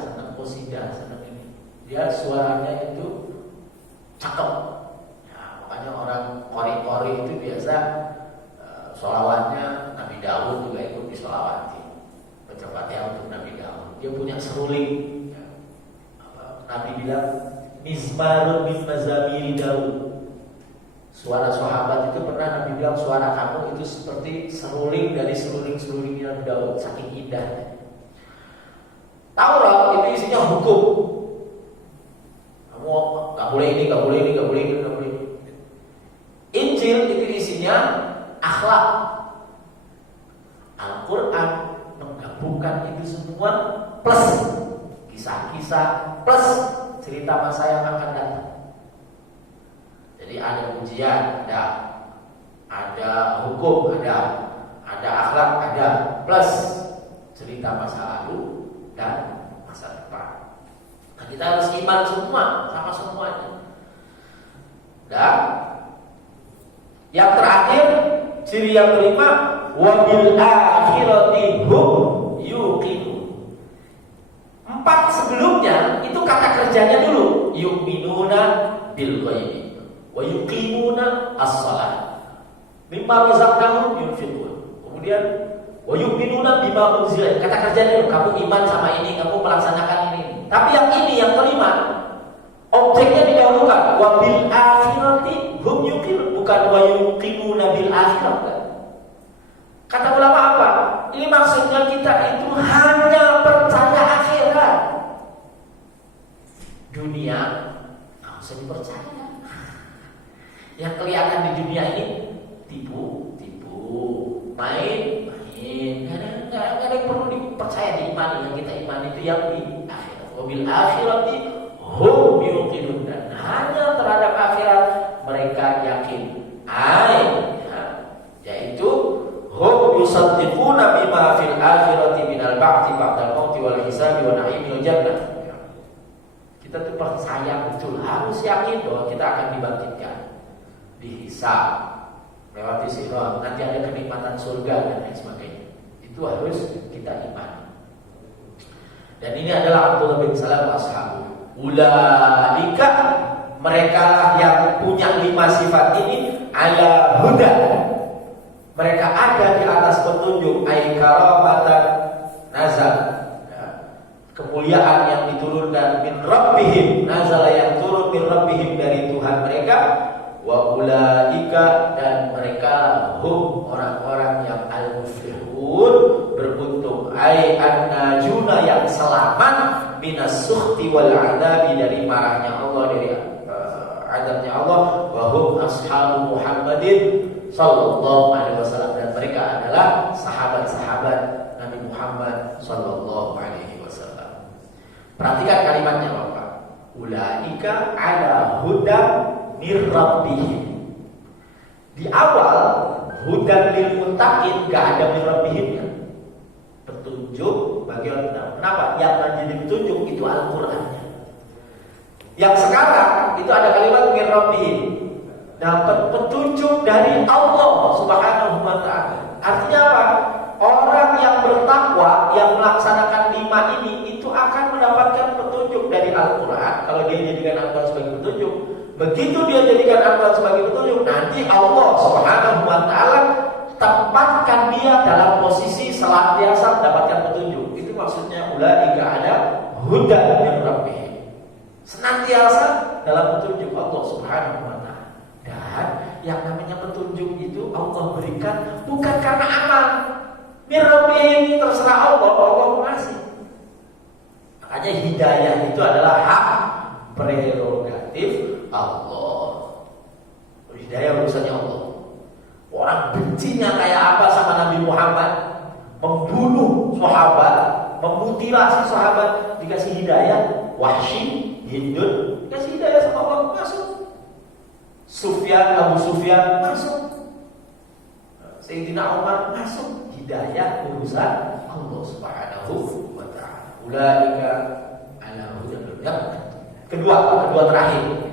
senang ini. Dia suaranya itu cakep. Ya, makanya orang qori-qori itu biasa sholawatnya Nabi Daud juga ikut disolawati. Baca Fatihah untuk Nabi Daud. Dia punya seruling. Ya. Nabi bilang mizmarun min mazamiri Daud. Suara sahabat itu pernah Nabi bilang suara kamu itu seperti seruling dari seruling-serulingnya Nabi Daud, saking indahnya. Taurat itu isinya hukum. Kamu gak boleh ini, gak boleh ini, gak boleh ini, gak boleh ini. Injil itu isinya akhlak. Al-Quran menggabungkan itu semua plus kisah-kisah plus cerita masa yang akan datang. Jadi ada ujian, ada hukum, ada akhlak, ada plus cerita masa lalu dan masa depan. Nah, kita harus iman semua sama semuanya. Dan yang terakhir, ciri yang kelima, wabil akhirati hum yuqinun. 4 sebelumnya itu kata kerjanya dulu, yu'minuna bil ghaibi wa yuqimuna as-shalah mimma razaqnahum yunfiqun. Kemudian wa yu'minuna bima unzila, kata kerjanya dulu, kamu iman sama ini, kamu melaksanakan ini. Tapi yang ini yang kelima, objeknya didahulukan, wa bil akhirati hum yuqinun, bukan wa yuqimuna bil akhirah. Kata ulama apa? Ini maksudnya kita itu hanya percaya akhirat. Dunia nggak usah dipercaya. Yang kelihatan di dunia ini tipu, main. Nggak ada yang perlu dipercaya diimani. Yang kita imani itu yang di akhirat. Wabil akhirati hum yuqinun, dan hanya terhadap akhirat mereka yakin. Yaitu hum yusaddiquna bima fil akhirati minal ba'ti ba'dal mauti wal hisabi wa na'imil jannah. Kita tuh percaya betul, harus yakin bahwa kita akan dibangkitkan, dihisab, lewati sirat, nanti ada kenikmatan surga dan lain sebagainya. Itu harus kita imani. Dan ini adalah Abdullah bin Salam wa ashabu. Ulaika, mereka lah yang punya 5 sifat ini, ala huda, mereka ada di atas petunjuk, ay karamatan nazal, kemuliaan yang diturunkan min rabbihim, nazala yang turun min rabbihim dari Tuhan mereka. Wa ulaika, dan mereka hum orang-orang yang al-muflihun, beruntung, ay an-najuna, yang selamat, minas sukhti wal adabi, dari marahnya Allah, dari adabnya Allah. Wa hum ashabu Muhammadin sallallahu alaihi wasallam, dan mereka adalah sahabat-sahabat Nabi Muhammad sallallahu alaihi wasallam. Perhatikan kalimatnya Bapak. Ulaika ala huda mir rabbihim. Di awal hudan lil muttaqin, gak ada mir rabbihimnya. Petunjuk bagi orang. Kenapa? Yang menjadi petunjuk itu Al-Qur'annya. Yang sekarang itu ada kalimat mir rabbihim, dapat petunjuk dari Allah Subhanahu wa ta'ala. Artinya apa? Orang yang bertakwa, yang melaksanakan 5 ini, itu akan mendapatkan petunjuk dari Al-Quran. Kalau dia jadikan Al-Quran sebagai petunjuk, begitu dia jadikan Al-Quran sebagai petunjuk, nanti Allah Subhanahu wa ta'ala tempatkan dia dalam posisi senantiasa mendapatkan petunjuk. Itu maksudnya ulaika ada huda min rabbihim, senantiasa dalam petunjuk Allah Subhanahu wa ta'ala. Dan yang namanya petunjuk itu Allah berikan bukan karena amal. Mir rabbihim, terserah Allah, Allah mengasih. Makanya hidayah itu adalah hak prerogatif Allah. Hidayah urusannya Allah. Orang bencinya kayak apa sama Nabi Muhammad, membunuh sahabat, memutilasi sahabat, dikasih hidayah. Wahsy, Hindun, dikasih hidayah sama Allah, masuk. Abu Sufyan masuk. Sayyidina Umar masuk. Hidayah urusan Allah Subhanahu wa ta'ala. Ulaika ala hudan. Kedua terakhir.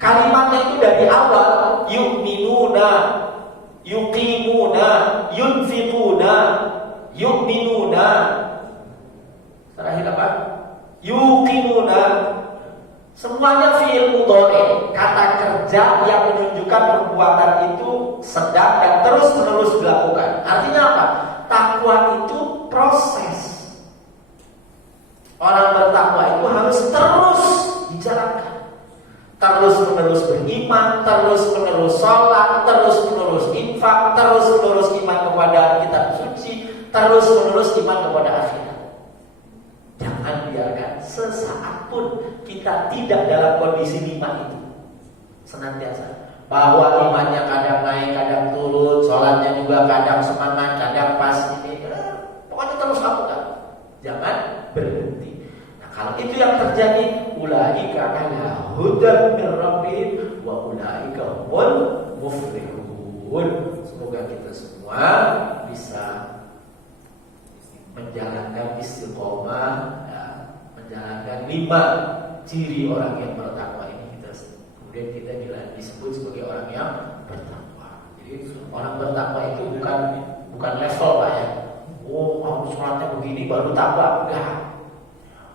Kalimatnya itu dari awal, yu'minuna, yuqimuna, yunfiquna, yu'minuna. Terakhir apa? Yuqimuna. Semuanya fi'il mudhari, kata kerja yang menunjukkan perbuatan itu sedang dan terus-menerus dilakukan. Artinya apa? Takwa itu proses. Orang bertakwa itu harus terus dijalankan. Terus-menerus beriman, terus-menerus sholat, terus-menerus infak, terus-menerus iman kepada kitab suci, terus-menerus iman kepada akhirat. Jangan biarkan sesaat pun kita tidak dalam kondisi 5 itu. Senantiasa. Bahwa imannya kadang naik, kadang turun, sholatnya juga kadang semangat, kadang pas ini. Pokoknya terus lakukan. Jangan berhenti. Nah, kalau itu yang terjadi, ulaika ala hudan min rabbihim wa ulaika humul muflihun. Semoga kita semua bisa menjalankan istiqomah, menjalankan 5 ciri orang yang bertakwa ini. Kemudian kita disebut sebagai orang yang bertakwa. Jadi orang bertakwa itu bukan level Pak ya. Oh, kalau sholatnya begini baru takwa. Enggak.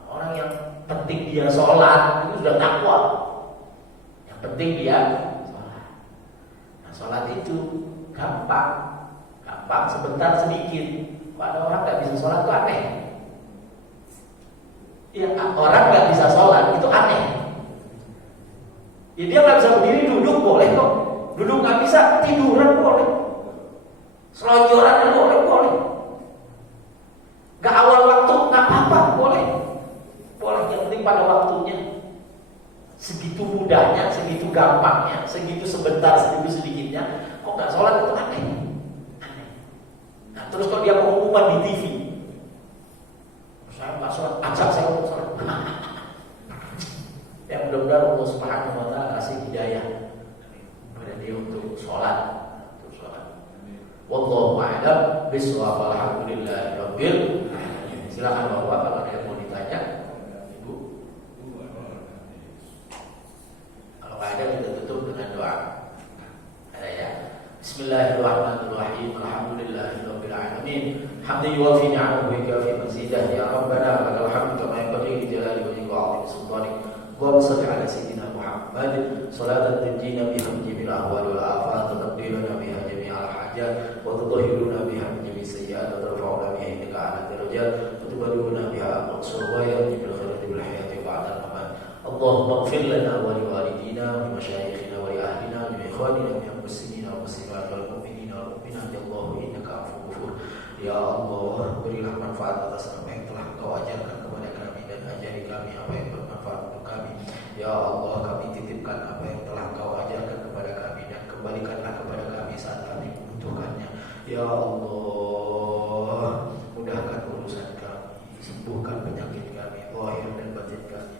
Orang yang penting dia sholat itu sudah takwa. Yang penting dia sholat. Nah, sholat itu gampang sebentar sedikit. Ada orang nggak bisa sholat itu aneh. Ya, orang nggak bisa sholat itu aneh. Ya, dia nggak bisa berdiri, duduk boleh kok. Duduk nggak bisa, tiduran boleh. Selonjoran boleh. Nggak awal waktu nggak apa-apa, boleh. Yang penting pada waktunya. Segitu mudahnya, segitu gampangnya, segitu sebentar, segitu sedikitnya. Kok nggak sholat itu aneh. Bismillah, alhamdulillahirabbil alamin. Silakan Bapak kalau ada yang mau ditanya. Ibu. Kalau nggak ada kita tutup dengan doa. Ada ya. Bismillahirrahmanirrahim. Alhamdulillahirabbil alamin. Hamdan yuwafi ni'amahu wa yukafi mazidah. Ya Rabbana lakal hamdu kama yanbaghi li jalali wajhika wa 'azimi sultanik. Allahumma shalli ala sayyidina Muhammad salatan tunjina biha min jami'il ahwali wal afat, taqdiruna biha jami'al hajat, wa tudahhiruna biha min jami'is sayyi'at, wa tarfa'una biha indaka 'ala darajat, wa tuballighuna biha aqsa ghayat min khairati bil hayati ba'da al-mamat. Allahumma ighfir lana wa li walidina wa li mashayikhina wa li ahlina wa li ikhwanina minal muslimina wal muslimat wal mu'minina wal mu'minat. Ya Allah, innaka 'afuwwun ghafur. Ya Allah, berilah manfaat atas apa yang telah Engkau ajarkan kepada kami dan ajari kami apa yang bermanfaat untuk kami. Ya Allah, kami titipkan apa yang telah Engkau ajarkan kepada kami dan kembalikanlah kepada kami saat kami membutuhkannya. Ya Allah, mudahkan urusan kami, sembuhkan penyakit kami, zahir dan batin kami,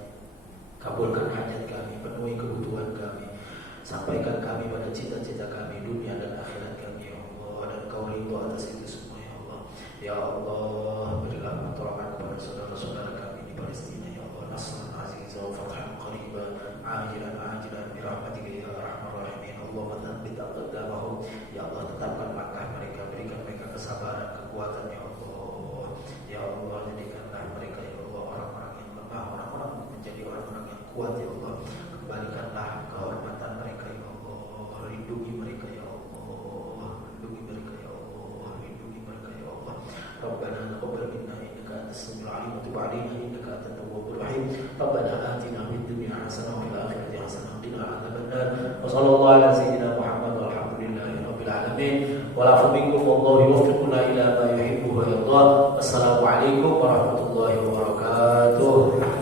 kabulkan hajat kami, penuhi kebutuhan kami, sampaikan kami pada cita-cita kami dunia dan akhirat kami. Ya Allah, dan Kau ridho atas itu semua. Ya Allah, berilah pertolongan kepada saudara-saudara kami di Palestina. Ya Allah, nasran azizah wa fathan qariba ajilan ajilan bi rahmatika ya arhamar rahimin. Allahumma tsabbit aqdamahum. Ya Allah, tetapkan langkah mereka, berikan mereka kesabaran, kekuatan. Ya Allah, ya Allah, jadikanlah mereka ya Allah orang-orang yang lemah, orang-orang menjadi orang-orang yang kuat. Ya Allah, kembalikanlah kehormatan mereka. Ya Allah, lindungi mereka. Ya Allah, lindungi mereka. Ya Allah, lindungi mereka. Ya Allah, Rabbana taqabbal minna innaka antas samiul alim wa tub 'alaina innaka antat tawwabur rahim. Rabbana atina fid dunya hasanah wa fil akhirati hasanah wa qina adzabannar. Wa sallallahu ala sayyidina